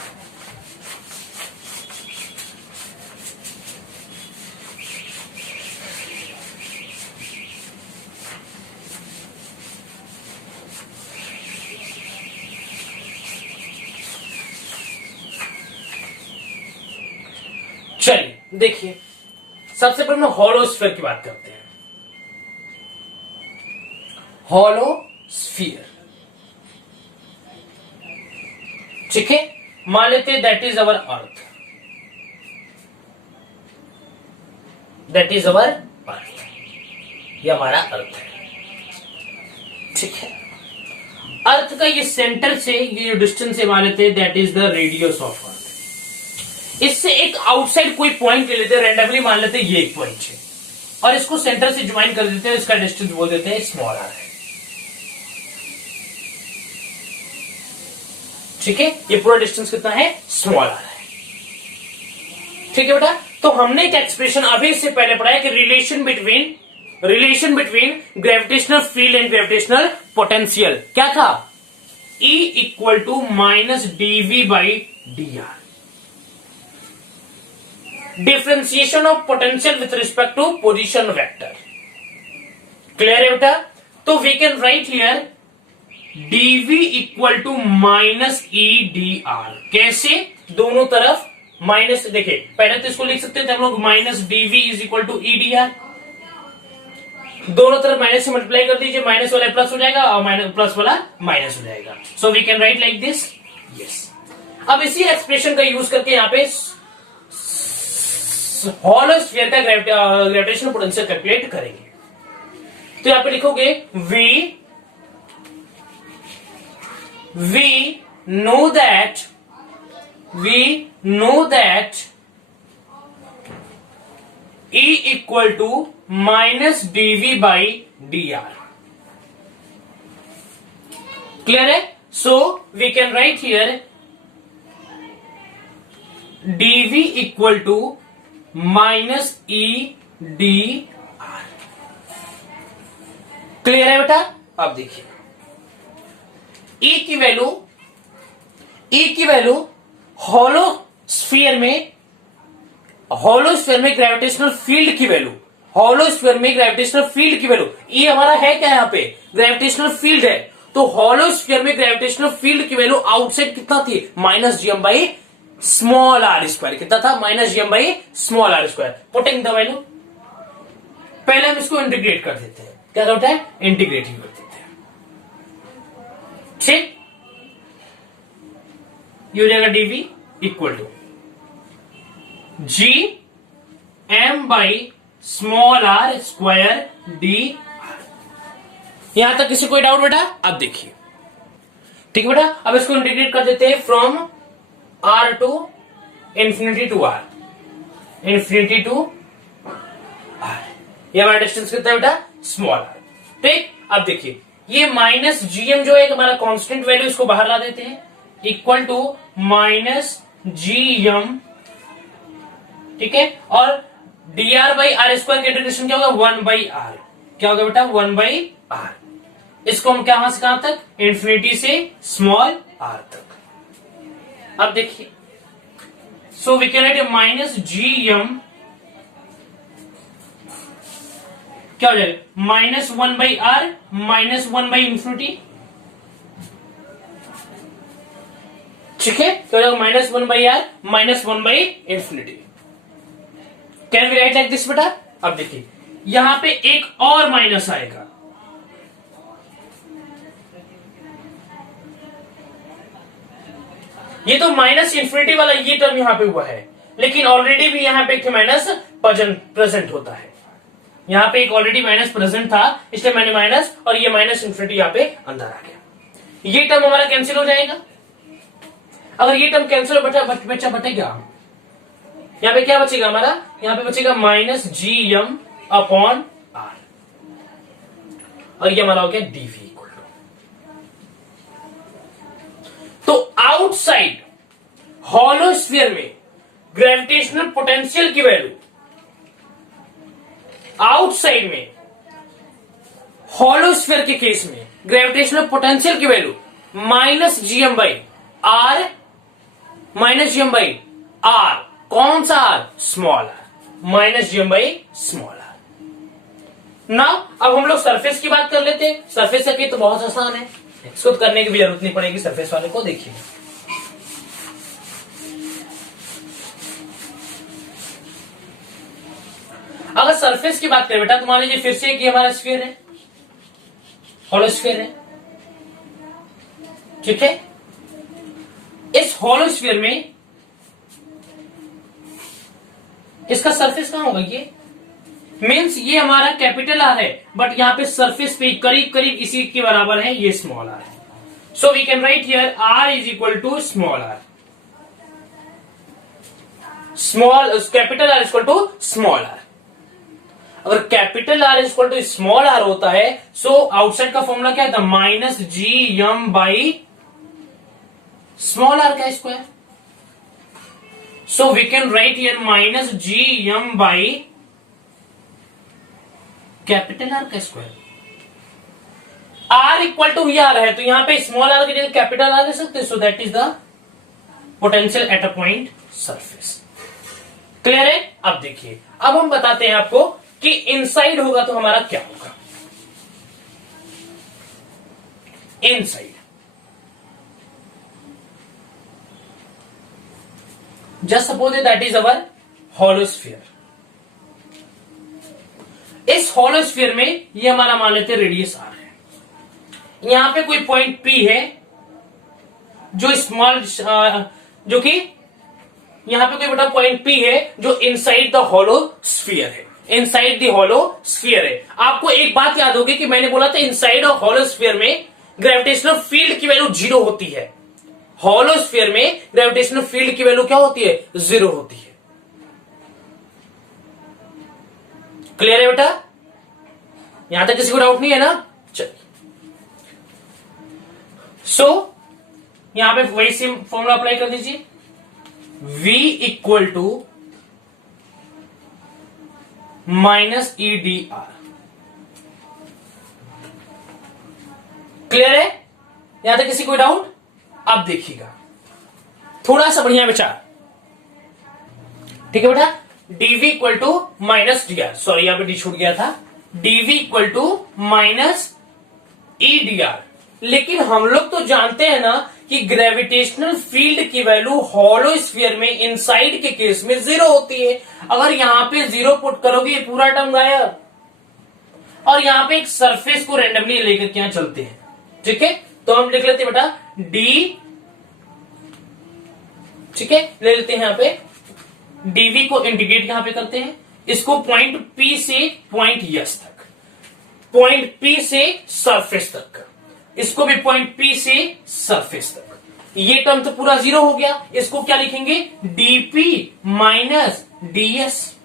चलिए देखिए, सबसे पहले हम हॉलो स्फीयर की बात करते हैं। हॉलो स्फीयर, ठीक है, मान लेते हैं that is our earth, that is our earth, ये हमारा अर्थ है। ठीक है, अर्थ का ये सेंटर से ये जो डिस्टेंस है मान लेते हैं that is the radius of earth. इससे एक आउटसाइड कोई पॉइंट ले लेते हैं, रैंडमली मान लेते हैं ये एक पॉइंट है, और इसको सेंटर से ज्वाइन कर देते हैं, इसका डिस्टेंस बोल देते हैं स्मॉल आर है। ठीक है, ये पूरा डिस्टेंस कितना है, स्मॉल आर है। ठीक है बेटा, तो हमने एक एक्सप्रेशन अभी से पहले पढ़ा है कि relation between gravitational field and gravitational potential क्या था, E equal to minus dv by dr। Differentiation of potential with respect to position vector. Clear है बेटा? तो we can write here dv equal to minus E D R. कैसे? दोनों तरफ minus, देखिए पहले तो इसको लिख सकते थे हम लोग minus dv is equal to E D R. दोनों तरफ माइनस से मल्टीप्लाई कर दीजिए, माइनस वाला प्लस हो जाएगा और माइनस प्लस वाला माइनस हो जाएगा। So we can write like this. Yes, अब इसी एक्सप्रेशन का यूज करके यहाँ पे हॉलो स्फीयर का ग्रेविटेशनल पोटेंशियल कैलकुलेट करेंगे। तो यहां पे लिखोगे we know that E equal to minus dv by dr। Clear है? So we can write here dv equal to minus E D R. Clear है बेटा? अब देखिए E की वैल्यू हॉलो स्फीयर में ग्रेविटेशनल फील्ड की वैल्यू, E हमारा है क्या यहाँ पे, ग्रेविटेशनल फील्ड है। तो हॉलो स्फीयर में ग्रेविटेशनल फील्ड की वैल्यू आउटसाइड कितना थी, minus GM by small are square. कितना था, minus GM by small are square. Putting the value, पहले हम इसको इंटीग्रेट कर देते हैं। क्या करता है, इंटीग्रेट ही कर देते हैं। ठीक, ये हो जाएगा DV equal to G M by small are square D R. यहां तक किसी कोई डाउट बेटा? अब देखिए ठीक है बेटा, अब इसको इंटीग्रेट कर देते हैं from r to infinity to r, infinity to r। ये हमारा डिस्टेंस कितना है बेटा, स्मॉल r। ठीक, अब देखिए ये माइनस जीएम जो है हमारा कांस्टेंट वैल्यू, इसको बाहर ला देते हैं, इक्वल टू माइनस जीएम, ठीक है, और dr बाई आर स्क्वायर का इंटीग्रेशन क्या होगा, 1 बाई आर। क्या होगा बेटा, 1 बाई आर। इसको हम कहां से कहां तक, इंफिनिटी से स्मॉल r तक। अब देखिए, so we can write minus GM, क्या हो जाएगा, minus 1 by R minus 1 by infinity, ठीक है, तो हो जाएगा minus 1 by R minus 1 by infinity. Can we write like this बेटा। अब देखिए यहां पे एक और माइनस आएगा, ये तो माइनस इंफिनिटी वाला ये टर्म यहां पे हुआ है, लेकिन ऑलरेडी भी यहां पे एक माइनस प्रेजेंट होता है, यहां पे एक ऑलरेडी माइनस प्रेजेंट था, इसलिए मैंने माइनस और ये माइनस इंफिनिटी यहां पे अंदर आ गया। ये टर्म हमारा कैंसिल हो जाएगा। अगर ये टर्म कैंसिल हो बच्चा बटेगा, यहां पे क्या बचेगा हमारा, यहां पे बचेगा minus G M upon R, और ये हमारा हो गया डीवी इक्वल टू। तो आउटसाइड हॉलो स्फीयर में ग्रेविटेशनल पोटेंशियल की वैल्यू, आउटसाइड में हॉलो स्फीयर के केस में ग्रेविटेशनल पोटेंशियल की value minus GM by R, minus GM by R, कौन सा are, small are, minus GM by small R. Now अब हम लोग सरफेस की बात कर लेते हैं। सरफेस का तो बहुत आसान है, इसको करने की भी जरूरत नहीं पड़ेगी। सरफेस वाले को देखिए, अगर सरफेस की बात करें बेटा तो मान लीजिए फिर से कि हमारा स्फीयर है, हॉलो स्फीयर है, ठीक है। इस हॉलो स्फीयर में इसका सरफेस कहां होगा, ये मीन्स ये हमारा कैपिटल आर है, बट यहां पे सरफेस पे करीब करीब इसी के बराबर है, ये स्मॉल आर है। So we can write here R is equal to small r, small capital R equal to small r. अगर capital R equal to small are होता है, सो आउटसाइड का फॉर्मूला क्या था, minus G M by small r का square. So we can write here minus G M by capital are का square. R equal to R है, तो यहां पे स्मॉल आर की जगह कैपिटल आर ले सकते हैं। सो that is the potential at a point surface. Clear है। अब देखिए, अब हम बताते हैं आपको कि इनसाइड होगा तो हमारा क्या होगा। Inside just suppose that is our hollow sphere. इस हॉलो स्फीयर में ये हमारा मान लेते हैं रेडियस आर है। यहां पे कोई पॉइंट पी है जो स्मॉल, जो कि यहां पे कोई बड़ा पॉइंट पी है जो इनसाइड द हॉलो स्फीयर है, इनसाइड द हॉलो स्फीयर है। आपको एक बात याद होगी कि मैंने बोला था इनसाइड ऑफ हॉलो स्फीयर में ग्रेविटेशनल फील्ड की वैल्यू 0 होती है। हॉलो स्फीयर में ग्रेविटेशनल फील्ड की वैल्यू क्या होती है, 0 होती है। क्लियर है बेटा, यहां तक किसी को डाउट नहीं है ना। चलिए, सो यहां पे वही सेम फॉर्मूला अप्लाई कर दीजिए, V equal to minus E D R. Clear है, यहां तक किसी को डाउट। अब देखिएगा थोड़ा सा बढ़िया विचार, ठीक है बेटा। dv equal to minus d r, sorry यहां पे डी छूट गया था, dv equal to minus E D r. लेकिन हम लोग तो जानते हैं ना कि ग्रेविटेशनल फील्ड की वैल्यू हॉलो स्फीयर में इनसाइड के केस में 0 होती है। अगर यहां पे 0 पुट करोगे ये पूरा टर्म गायब, और यहां पे एक सरफेस को रेंडमली लेकर के यहां चलते हैं, ठीक है। तो हम लिख लेते हैं बेटा d, ठीक है, ले लेते हैं यहां पे dv को इंटीग्रेट यहां पे करते हैं, इसको पॉइंट P से पॉइंट S तक, पॉइंट P से सरफेस तक। इसको भी पॉइंट पी से सरफेस तक। ये टर्म तो पूरा जीरो हो गया, इसको क्या लिखेंगे, dp minus ds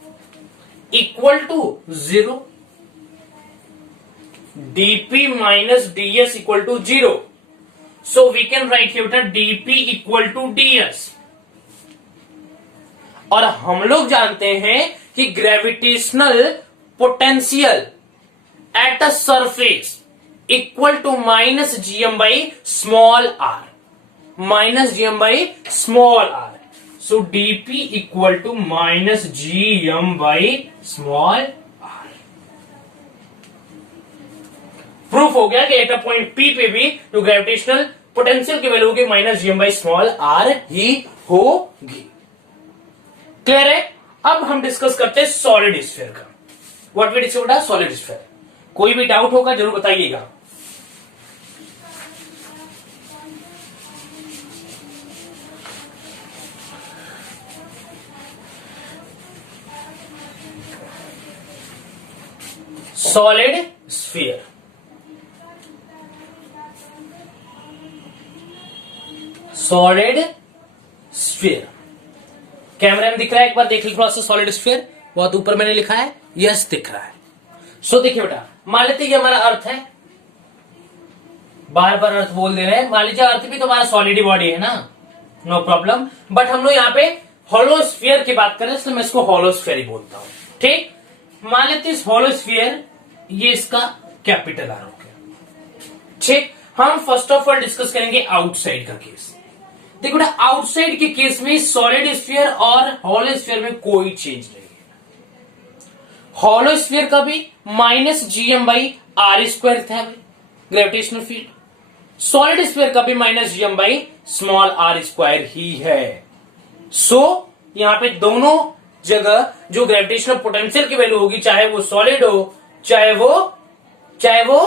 equal to zero. Dp minus ds equal to zero. So we can write here बेटा डीपी इक्वल टू डीएस। और हम लोग जानते हैं कि gravitational potential at a surface equal to minus GM by small are, minus GM by small r. So dp equal to minus GM by small r. Proof हो गया कि eight a point P पे भी जो gravitational potential की value होगी minus GM by small r ही होगी। क्लियर है? अब हम डिस्कस करते हैं सॉलिड स्फीयर का। What we discuss solid sphere. कोई भी डाउट होगा जरूर बताइएगा। सॉलिड स्फीयर, सॉलिड स्फीयर कैमरे में दिख रहा है? एक बार देख लीजिए थोड़ा सा। सॉलिड स्फीयर बहुत ऊपर मैंने लिखा है, यस दिख रहा है। सो देखिए बेटा, मान लेते ये हमारा अर्थ है, बार बार अर्थ बोल दे रहे हैं। मान लीजिए अर्थ भी तो हमारा सॉलिड बॉडी है ना, नो प्रॉब्लम। बट हम लोग यहाँ पे हॉलो स्फीयर की बात करें इसलिए मैं इसको हॉलो स्फीयर ही बोलता हूं। ठीक, मान लेते इस हॉलो स्फीयर, ये इसका कैपिटल आर हो गया। ठीक, हम फर्स्ट ऑफ ऑल डिस्कस करेंगे आउटसाइड का केस। देखो बेटा, आउटसाइड के केस में सॉलिड स्फीयर और हॉलो स्फीयर में कोई चेंज नहीं है। हॉलो स्फीयर का भी minus GM by are square था ग्रेविटेशनल फील्ड। सॉलिड स्फीयर का भी minus GM by small are square ही है। सो यहां पे दोनों जगह जो ग्रेविटेशनल पोटेंशियल की वैल्यू होगी, चाहे वो सॉलिड हो चाहे वो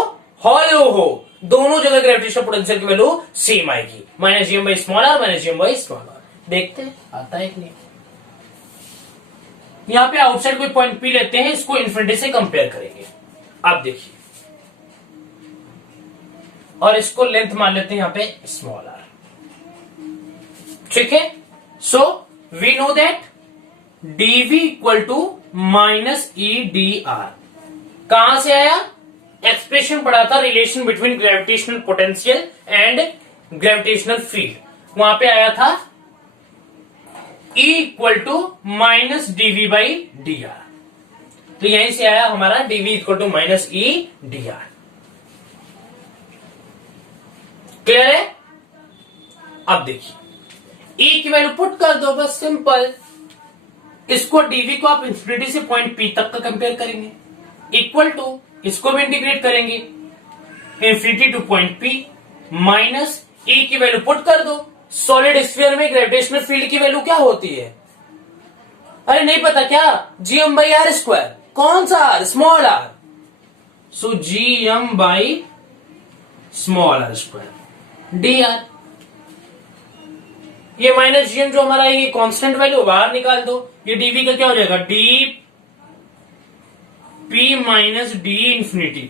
हॉलो हो, दोनों जगह ग्रेविटेशनल पोटेंशियल की वैल्यू सेम आएगी, minus GM by small are minus GM by small r. देखते हैं आता है कि नहीं। यहां पे आउटसाइड कोई पॉइंट पी लेते हैं, इसको इन्फिनिटी से कंपेयर करेंगे। आप देखिए, और इसको लेंथ मान लेते हैं यहां पे स्मॉल आर। ठीक है, so we know that dv equal to minus E D r. कहां से आया? एक्सप्रेशन पढ़ा था relation between gravitational potential and gravitational field, वहां पे आया था E equal to minus DV by D r. तो यहीं से आया हमारा dv equal to minus E D R. Clear है? अब देखिए, E की वैल्यू पुट कर दो, बस सिंपल। इसको dv को आप इंफिनिटी से पॉइंट P तक का कंपेयर करेंगे, इक्वल टू इसको भी इंटीग्रेट करेंगे infinity to point P, minus E की वैल्यू पुट कर दो। सॉलिड स्फीयर में ग्रेविटेशनल फील्ड की वैल्यू क्या होती है? अरे नहीं पता क्या? GM by are square. कौन सा are? Small r. So GM by small are square D r. ये माइनस जीएम जो हमारा ये कांस्टेंट वैल्यू बाहर निकाल दो, ये डीवी का क्या हो जाएगा? D P minus D infinity.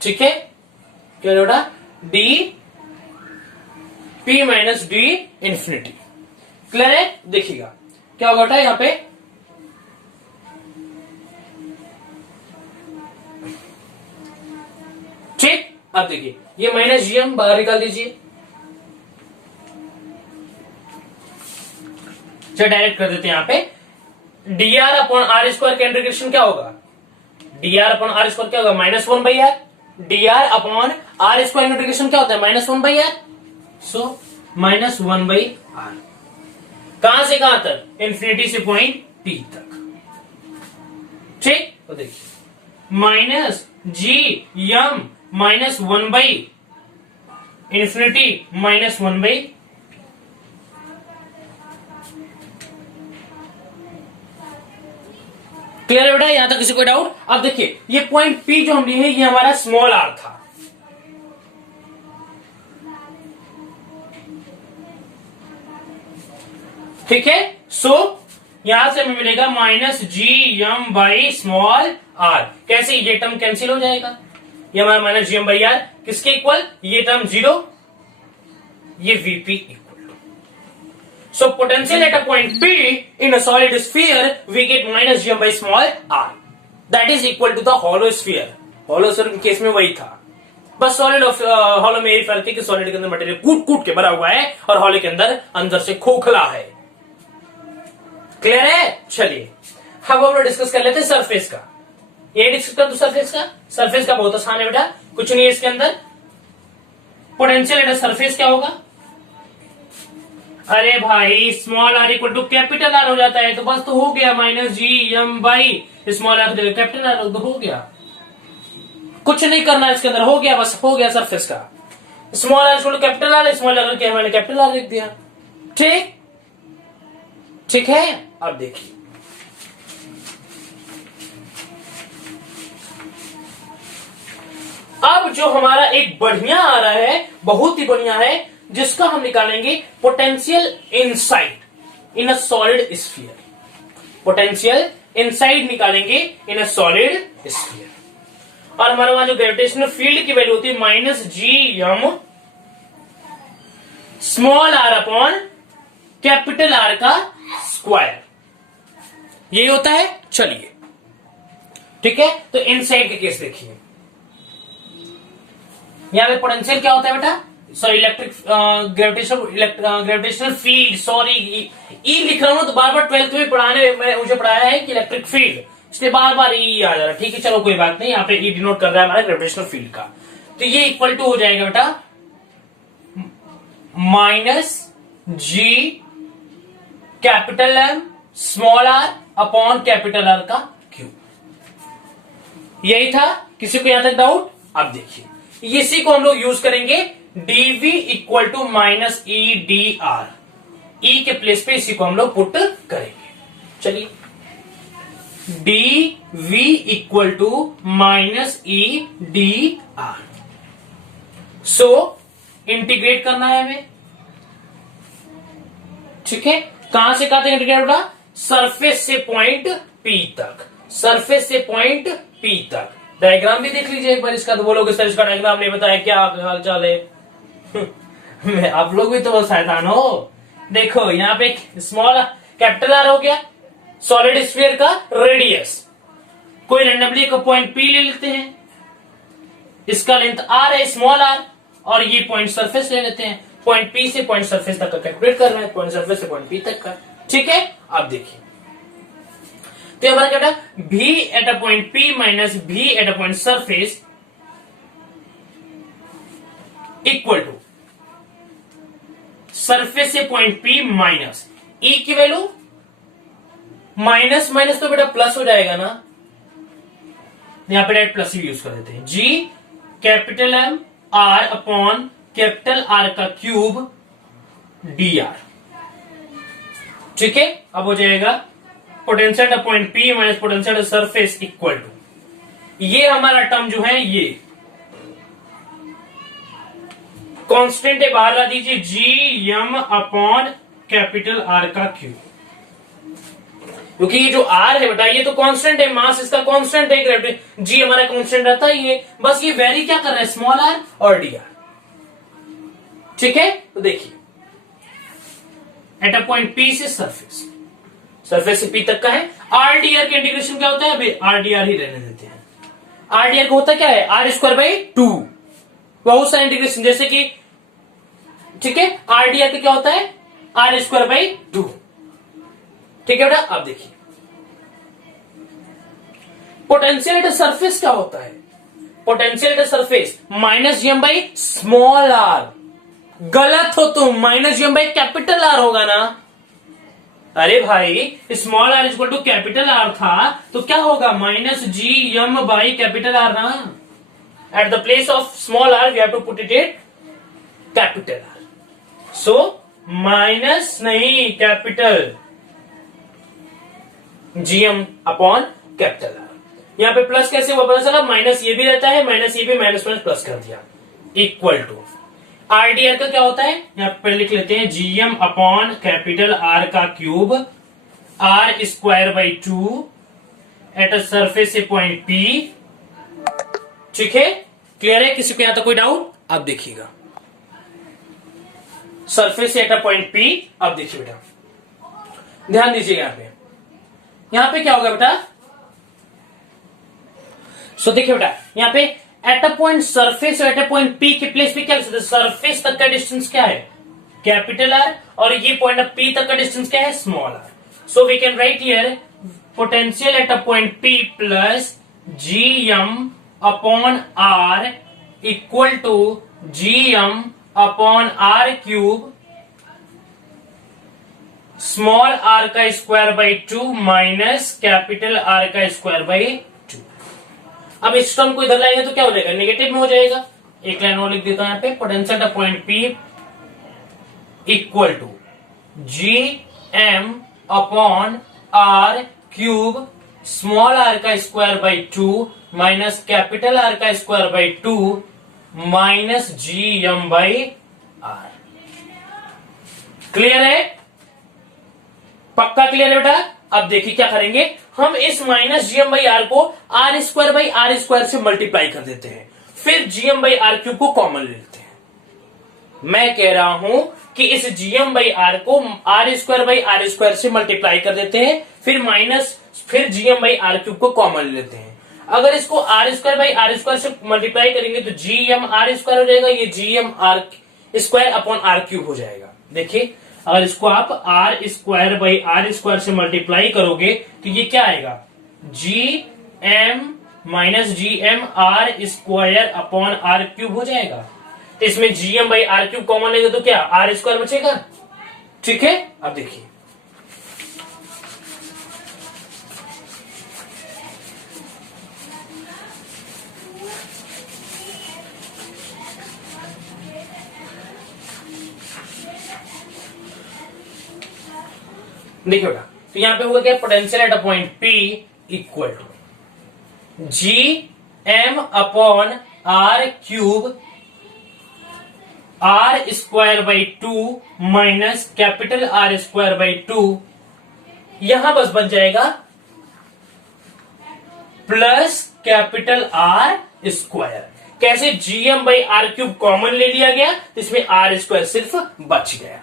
ठीक है, क्या होगा? D P minus D infinity. Clear है? देखिएगा क्या होगा यहां पे, ठीक। अब देखिए, ये माइनस जीएम बाहर निकाल दीजिए, चलो डायरेक्ट कर देते हैं यहां पे। D r upon are square का इंटीग्रेशन क्या होगा? D r upon are square क्या होगा? Minus one by r. D r upon are square integration क्या होता है? Minus one by r. So minus one by r. कहां से कहां तक? इंफिनिटी से पॉइंट P तक। ठीक, तो देखिए minus G M minus one by infinity minus one by. Clear है बेटा? यहां तक किसी को डाउट? अब देखिए, ये पॉइंट P जो हम लिए हैं, ये हमारा स्मॉल आर था। ठीक है, सो यहां से हमें मिलेगा minus G M by small r. कैसे? ये टर्म कैंसिल हो जाएगा, ये हमारा माइनस जीएम बाई आर किसके इक्वल, ये टर्म 0, ये vp equal to. So potential at a point P in a solid sphere we get minus GM by small r, that is equal to the hollow sphere. Hollow sphere के case में वही था, बस solid और hollow में यही फर्क है कि सॉलिड के अंदर मटेरियल कूट कूट के भरा हुआ है और हॉलो के अंदर से खोखला है. क्लियर है. चलिए अब हम लोग डिस्कस कर लेते हैं सरफेस का. ये डिस्कस कर दो सरफेस का. सरफेस का बहुत आसान है बेटा, कुछ नहीं है इसके अंदर. पोटेंशियल एट सरफेस क्या होगा, अरे भाई small r equal to capital r हो जाता है, तो बस तो हो गया minus G M by small r capital r, तो हो गया. कुछ नहीं करना है इसके अंदर, हो गया, बस हो गया सरफेस का. Small r equal to capital r, small r क्या मैंने कैपिटल आर लिख दिया. ठीक ठीक है. अब देखिए अब जो हमारा एक बढ़िया आ रहा है, बहुत ही बढ़िया है, जिसका हम निकालेंगे potential inside in a solid sphere. Potential inside निकालेंगे इन अ सॉलिड स्फीयर. और हमारे वहां जो ग्रेविटेशनल फील्ड की वैल्यू होती है minus G M small are upon capital are का स्क्वायर, यही होता है. चलिए ठीक है. तो इनसाइड के केस देखिए, यहां पे पोटेंशियल क्या होता है बेटा, sorry electric gravitational field, sorry E लिख रहा हूं तो बार बार 12th में पढ़ाने में मुझे पढ़ाया है कि इलेक्ट्रिक फील्ड, इसलिए बार बार ई आ जा रहा है. ठीक है चलो कोई बात नहीं, यहाँ पे ई डिनोट कर रहा है हमारा ग्रेविटेशनल फील्ड का. तो ये इक्वल टू हो जाएगा बेटा minus G capital M small are upon capital are का क्यूब. यही था. किसी को यहां तक डाउट. अब देखिए इसी को हम लोग यूज करेंगे dV equal to minus E D R. E के प्लेस पे इसी को हम लोग पुट करेंगे. चलिए d v equal to minus E D r. So integrate करना है हमें. ठीक है. कहां से कहां तक इंटीग्रेट होगा, सरफेस से पॉइंट पी तक, सरफेस से पॉइंट पी तक. डायग्राम भी देख लीजिए एक बार इसका, तो बोलोगे सर इसका डायग्राम नहीं बताया, क्या हाल चाल है. आप लोग भी तो बहुत शैतान हो. देखो यहाँ पे स्मॉल कैपिटल आर हो गया सॉलिड स्फीयर का रेडियस. कोई रैंडमली एक पॉइंट पी ले लेते हैं, इसका लेंथ आर है स्मॉल आर, और ये पॉइंट सरफेस ले लेते हैं. पॉइंट पी से पॉइंट सरफेस तक का कैलकुलेट कर रहे हैं, पॉइंट सरफेस से पॉइंट पी तक का. ठीक है. अब देखिए तो हमारा क्या बेटा, V at a point P minus V at a point surface equal to surface से पॉइंट पी माइनस ई की वैल्यू, माइनस माइनस तो बेटा प्लस हो जाएगा ना, यहां पे डायरेक्ट प्लस भी यूज कर देते हैं. G capital M R upon capital are का क्यूब डी आर. ठीक है. अब हो जाएगा potential at point P minus potential at surface equal to, ये हमारा टर्म जो है ये कांस्टेंट है, बाहर ला दीजिए, G M upon capital are का क्यूब. क्योंकि ये जो आर है बेटा ये तो कांस्टेंट है, मास इसका कांस्टेंट है, ग्रेविटी जी हमारा कांस्टेंट रहता ही है, बस ये वेरी क्या कर रहा है स्मॉल आर और डी आर. ठीक है. तो देखिए एट अ पॉइंट पी से सरफेस, सरफेस से पी तक का है. आरडीआर के इंटीग्रेशन क्या होता है, अभी आरडीआर ही रहने देते हैं. आरडीआर का होता क्या है, आर स्क्वायर बाई 2, बहुत सारे इंटीग्रेशन जैसे कि. ठीक है. आरडीआर का क्या होता है, आर स्क्वायर बाई 2. ठीक है बेटा. अब देखिए पोटेंशियल एट सरफेस क्या होता है, potential at surface minus GM by small r. गलत हो तुम, minus GM by capital R होगा ना. अरे भाई small r equal to capital R था तो क्या होगा, minus G M by capital R ना. At the place of small r we have to put it at capital R. So minus नहीं capital GM upon capital R. यहां पे plus कैसे हुआ पता चला, माइनस ये भी रहता है, माइनस ये भी, माइनस माइनस प्लस कर दिया, इक्वल टू. आरडीआर का क्या होता है, यहां पर लिख लेते हैं जीएम अपॉन कैपिटल आर का cube r square by 2 at a surface से पॉइंट पी. ठीक है. क्लियर है? किसी को यहां तक कोई डाउट? अब देखिएगा surface at a point P. अब देखिए बेटा, ध्यान दीजिएगा यहां पे क्या होगा बेटा? सो देखिए बेटा, यहां पे eight a point surface, eight a point P के प्लेस पे क्या लिख सकते हैं? सरफेस तक का डिस्टेंस क्या है? कैपिटल आर, और ये पॉइंट पी तक का डिस्टेंस क्या है? Small r. So we can write here potential at a point P plus G M upon R equal to G M upon are cube small r का square by 2 minus capital are का square by 2। अब इस term को इधर लाएंगे तो क्या हो जाएगा? नेगेटिव में हो जाएगा। एक लाइन और लिख देता हूं यहां पे, potential of point P equal to G M upon are cube small r का square by 2 minus capital are का square by 2 minus G M by R. Clear है? पक्का क्लियर है बेटा? अब देखिए क्या करेंगे हम, इस माइनस जीएम बाई आर को आर स्क्वायर से मल्टीप्लाई कर देते हैं, फिर जीएम बाई आर क्यूब को कॉमन ले लेते हैं। मैं कह रहा हूं कि इस जीएम बाई आर को आर स्क्वायर से मल्टीप्लाई कर देते हैं, फिर जीएम बाई आर क्यूब को कॉमन ले लेते हैं। अगर इसको आर स्क्वायर से मल्टीप्लाई करेंगे तो जीएम आर स्क्वायर हो जाएगा, ये GM r square upon are cube हो जाएगा। देखिए अगर इसको आप आर स्क्वायर से मल्टीप्लाई करोगे तो ये क्या आएगा? G M minus G M r square upon are cube हो जाएगा। तो इसमें G M by r cube common लेंगे तो क्या आर स्क्वायर बचेगा। ठीक है, अब देखिए देखिए बेटा, तो यहां पे होगा क्या? Potential at a point P equal to G M upon are cube r square by 2 minus capital are square by 2, यहां बस बन जाएगा प्लस कैपिटल आर स्क्वायर। कैसे? GM by r cube common ले लिया गया तो इसमें आर स्क्वायर सिर्फ बच गया।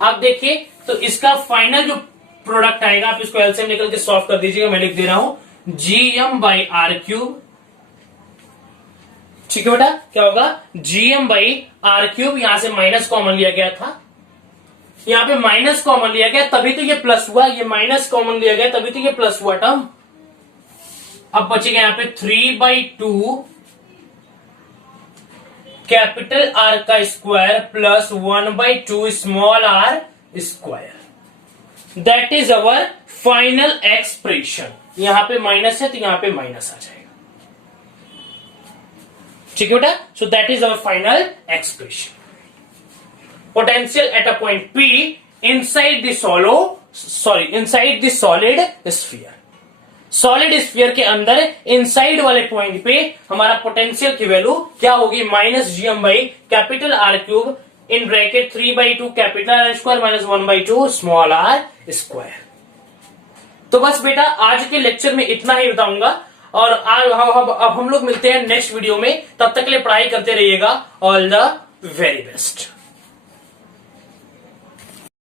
अब देखिए तो इसका फाइनल जो प्रोडक्ट आएगा, आप इसको एलसीएम निकल के सॉल्व कर दीजिएगा। मैं लिख दे रहा हूं जीएम बाई आर क्यूब। ठीक है बेटा, क्या होगा? जीएम बाई आर क्यूब, यहां से माइनस कॉमन लिया गया था, यहां पे माइनस कॉमन लिया गया तभी तो ये प्लस हुआ, ये माइनस कॉमन लिया गया तभी तो ये प्लस हुआ टर्म। अब बचेगा यहां पे 3/2 कैपिटल आर का square plus 1/2 small are square. That is our final expression. यहां पे माइनस है तो यहां पे माइनस आ जाएगा। ठीक है बेटा, so that is our final expression. Potential at a point P inside the solid sphere. Solid sphere के अंदर इनसाइड वाले पॉइंट पे हमारा पोटेंशियल की वैल्यू क्या होगी? Minus GM by capital r cube in bracket 3/2 capital are square minus 1/2 small are square. तो बस बेटा आज के लेक्चर में इतना ही बताऊंगा, और अब हम लोग मिलते हैं नेक्स्ट वीडियो में। तब तक के लिए पढ़ाई करते रहिएगा। All the very best.